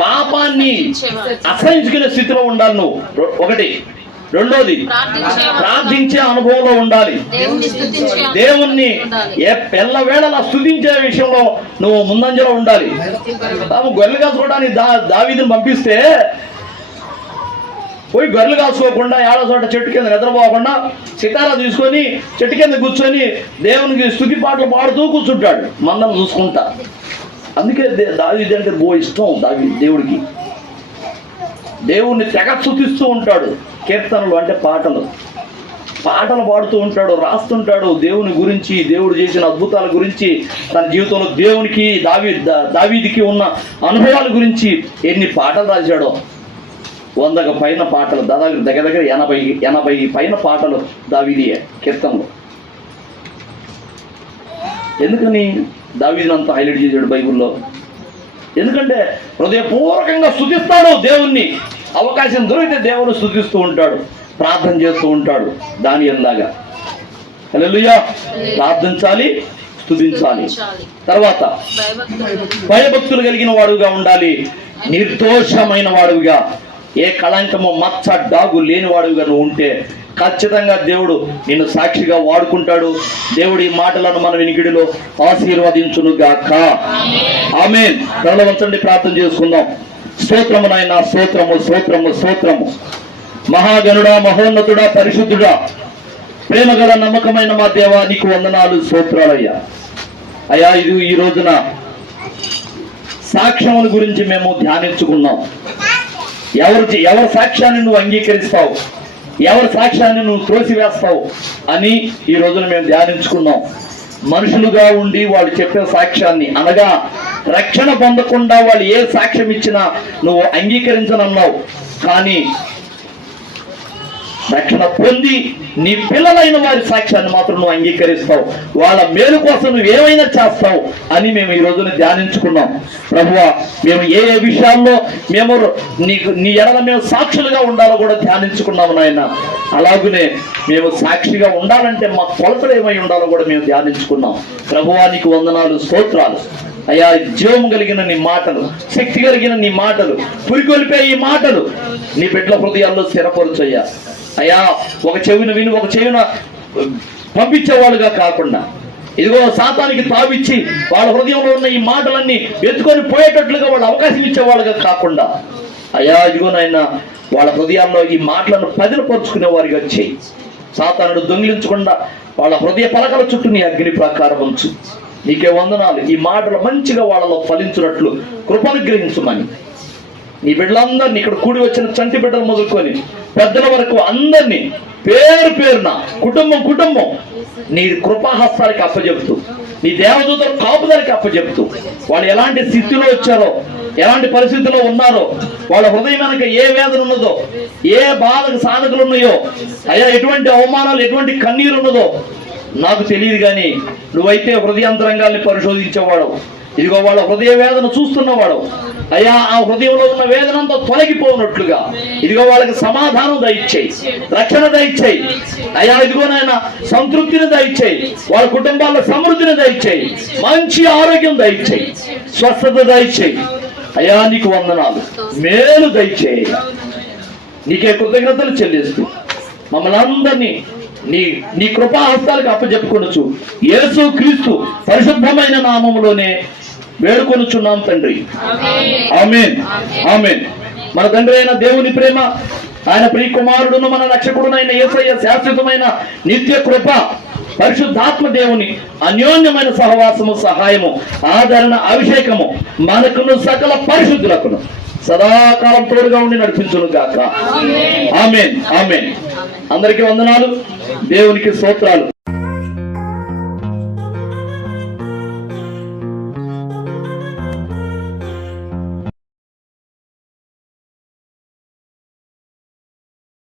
పాపాన్ని అసహించుకునే స్థితిలో ఉండాలి నువ్వు. ఒకటి. రెండోది, ప్రార్థించే అనుభవంలో ఉండాలి. దేవుణ్ణి ఎల్లవేళలా స్తుతించే విషయంలో నువ్వు ముందంజలో ఉండాలి. తాము గొర్రెలు కాసుకోవడానికి దావీదుని పంపిస్తే పోయి గొర్రెలు కాసుకోకుండా ఏడో చోట చెట్టు కింద నిద్రపోకుండా సితారా తీసుకొని చెట్టు కింద కూర్చొని దేవునికి స్తుతి పాటలు పాడుతూ కూర్చుంటాడు మందను చూసుకుంటా. అందుకే దావీదు అంటే ఇష్టం దేవుడికి. దేవుణ్ణి తెగ స్తుతిస్తూ ఉంటాడు. కీర్తనలు అంటే పాటలు పాడుతూ ఉంటాడు, రాస్తుంటాడు దేవుని గురించి, దేవుడు చేసిన అద్భుతాల గురించి, తన జీవితంలో దేవునికి దావీదుకి ఉన్న అనుభవాల గురించి ఎన్ని పాటలు రాశాడో. 100కు పైన పాటలు, దగ్గర 80 పైన పాటలు దావీదియే కీర్తనలు. ఎందుకని దావీదుని అంత హైలైట్ చేశాడు బైబిల్లో? ఎందుకంటే హృదయపూర్వకంగా స్తుతిస్తాడు దేవుణ్ణి. అవకాశం దొరికితే దేవుని స్తుతిస్తూ ఉంటాడు, ప్రార్థన చేస్తూ ఉంటాడు. దానియేలులాగా హల్లెలూయా. ప్రార్థించాలి, స్తుతించాలి. తర్వాత భయభక్తులు కలిగిన వాడుగా ఉండాలి. నిర్దోషమైన వాడుగా, ఏ కళంకము మచ్చ డాగు లేని వాడుగా నువ్వు ఉంటే ఖచ్చితంగా దేవుడు నిన్ను సాక్షిగా వాడుకుంటాడు. దేవుడు ఈ మాటలను మన వినికిడిలో ఆశీర్వదించును గాక. ఆమేన్. తలలో వంచండి, ప్రార్థన చేసుకుందాం. స్తోత్రము నాయనా, స్తోత్రము స్తోత్రము స్తోత్రము. మహాగణుడా, మహోన్నతుడా, పరిశుద్ధుడా, ప్రేమగల నమ్మకమైన మా దేవా, నీకు వందనాలు, స్తోత్రాలయ్యా. అయ్యా, ఇది ఈ రోజున సాక్ష్యముల గురించి మేము ధ్యానించుకున్నాం. ఎవరి సాక్ష్యాన్ని నువ్వు అంగీకరిస్తావు, ఎవరి సాక్ష్యాన్ని నువ్వు త్రోసివేస్తావు అని ఈ రోజున మేము ధ్యానించుకున్నాం. మనుషులుగా ఉండి వాళ్ళు చెప్పే సాక్ష్యాన్ని, అనగా రక్షణ పొందకుండా వాళ్ళు ఏ సాక్ష్యం ఇచ్చినా నువ్వు అంగీకరించనన్నావు. కానీ రక్షణ పొంది నీ పిల్లలైన వారి సాక్ష్యాన్ని మాత్రం నువ్వు అంగీకరిస్తావు. వాళ్ళ మేలు కోసం నువ్వు ఏమైనా చేస్తావు అని మేము ఈ రోజున ధ్యానించుకున్నాం. ప్రభువా, మేము ఏ ఏ విషయాల్లో మేము నీ ఎడల మేము సాక్షులుగా ఉండాలో కూడా ధ్యానించుకున్నాము నాయన. అలాగనే మేము సాక్షిగా ఉండాలంటే మా కొలతలు ఏమై ఉండాలో కూడా మేము ధ్యానించుకున్నాం. ప్రభువా, నీకు వందనాలు, స్తోత్రాలు. అయ్యా, జీవం కలిగిన నీ మాటలు, శక్తి కలిగిన నీ మాటలు, పురికొల్పే ఈ మాటలు నీ బిడ్డల హృదయాల్లో స్థిరపరచయ్యా. అయ్యా, ఒక చెవిన విని ఒక చెవిన పంపించేవాళ్ళుగా కాకుండా, ఇదిగో సాతానికి తావిచ్చి వాళ్ళ హృదయంలో ఉన్న ఈ మాటలన్నీ ఎత్తుకొని పోయేటట్లుగా వాళ్ళు అవకాశం ఇచ్చేవాళ్ళుగా కాకుండా, అయ్యా ఇదిగో నాయన వాళ్ళ హృదయాల్లో ఈ మాటలను పదిలపరుచుకునే వారిగా చేయి. సాతానుడు దొంగిలించకుండా వాళ్ళ హృదయ పలకల చుట్టూ నీ అగ్ని ప్రకారం ఉంచు. నీకే వందనాలు. ఈ మాటలు మంచిగా వాళ్ళలో ఫలించినట్లు కృపనుగ్రహించమని నీ బిడ్డలందరినీ, ఇక్కడ కూడి వచ్చిన చంటి బిడ్డలు మొదలుకొని పెద్దల వరకు అందరినీ పేరు పేరున, కుటుంబం నీ కృపాహస్తాలకి అప్పచెప్తూ, నీ దేవదూతల కాపుదలకి అప్పచెప్తూ, వాళ్ళు ఎలాంటి స్థితిలో వచ్చారో, ఎలాంటి పరిస్థితిలో ఉన్నారో, వాళ్ళ హృదయం వెనక ఏ వేదన ఉన్నదో, ఏ బాధకు సాధకులు ఉన్నాయో, అయ్యా ఎటువంటి అవమానాలు, ఎటువంటి కన్నీరు ఉన్నదో నాకు తెలియదు. కానీ నువ్వైతే హృదయాంతరంగాల్ని పరిశోధించేవాడు. ఇదిగో వాళ్ళ హృదయ వేదన చూస్తున్నవాడు. అయ్యా, ఆ హృదయంలో ఉన్న వేదనంతా తొలగిపోనట్లుగా ఇదిగో వాళ్ళకి సమాధానం దయచేయి, రక్షణ దయచేయి. అయ్యా ఇదిగో నాయన సంతృప్తిని దయచేయి, వాళ్ళ కుటుంబాల్లో సమృద్ధిని దయచేయి, మంచి ఆరోగ్యం దయచేయి, స్వస్థత దయచేయి. అయ్యా నీకు వందనాలు, మేలు దయచేయి. నీకే కృతజ్ఞతలు చెల్లిస్తూ మమ్మల్ని అందరినీ నీ కృపాహస్తాలకు అప్పచెప్పుకొనొచ్చు. యేసు క్రీస్తు పరిశుద్ధమైన నామములోనే వేడుకొనుచున్నాం తండ్రి. ఆమేన్, ఆమేన్. మన తండ్రి అయిన దేవుని ప్రేమ, ఆయన ప్రియ కుమారుడును మన రక్షకుడునైన యేసయ్య శాశ్వతమైన నిత్య కృప, పరిశుద్ధాత్మ దేవుని అన్యోన్యమైన సహవాసము, సహాయము, ఆదరణ, అభిషేకము మనకును సకల పరిశుద్ధులకును సదాకాలం తోడుగా ఉండి నడిపించును గాక. ఆమేన్, ఆమేన్. అందరికీ వందనాలు, దేవునికి స్తోత్రాలు.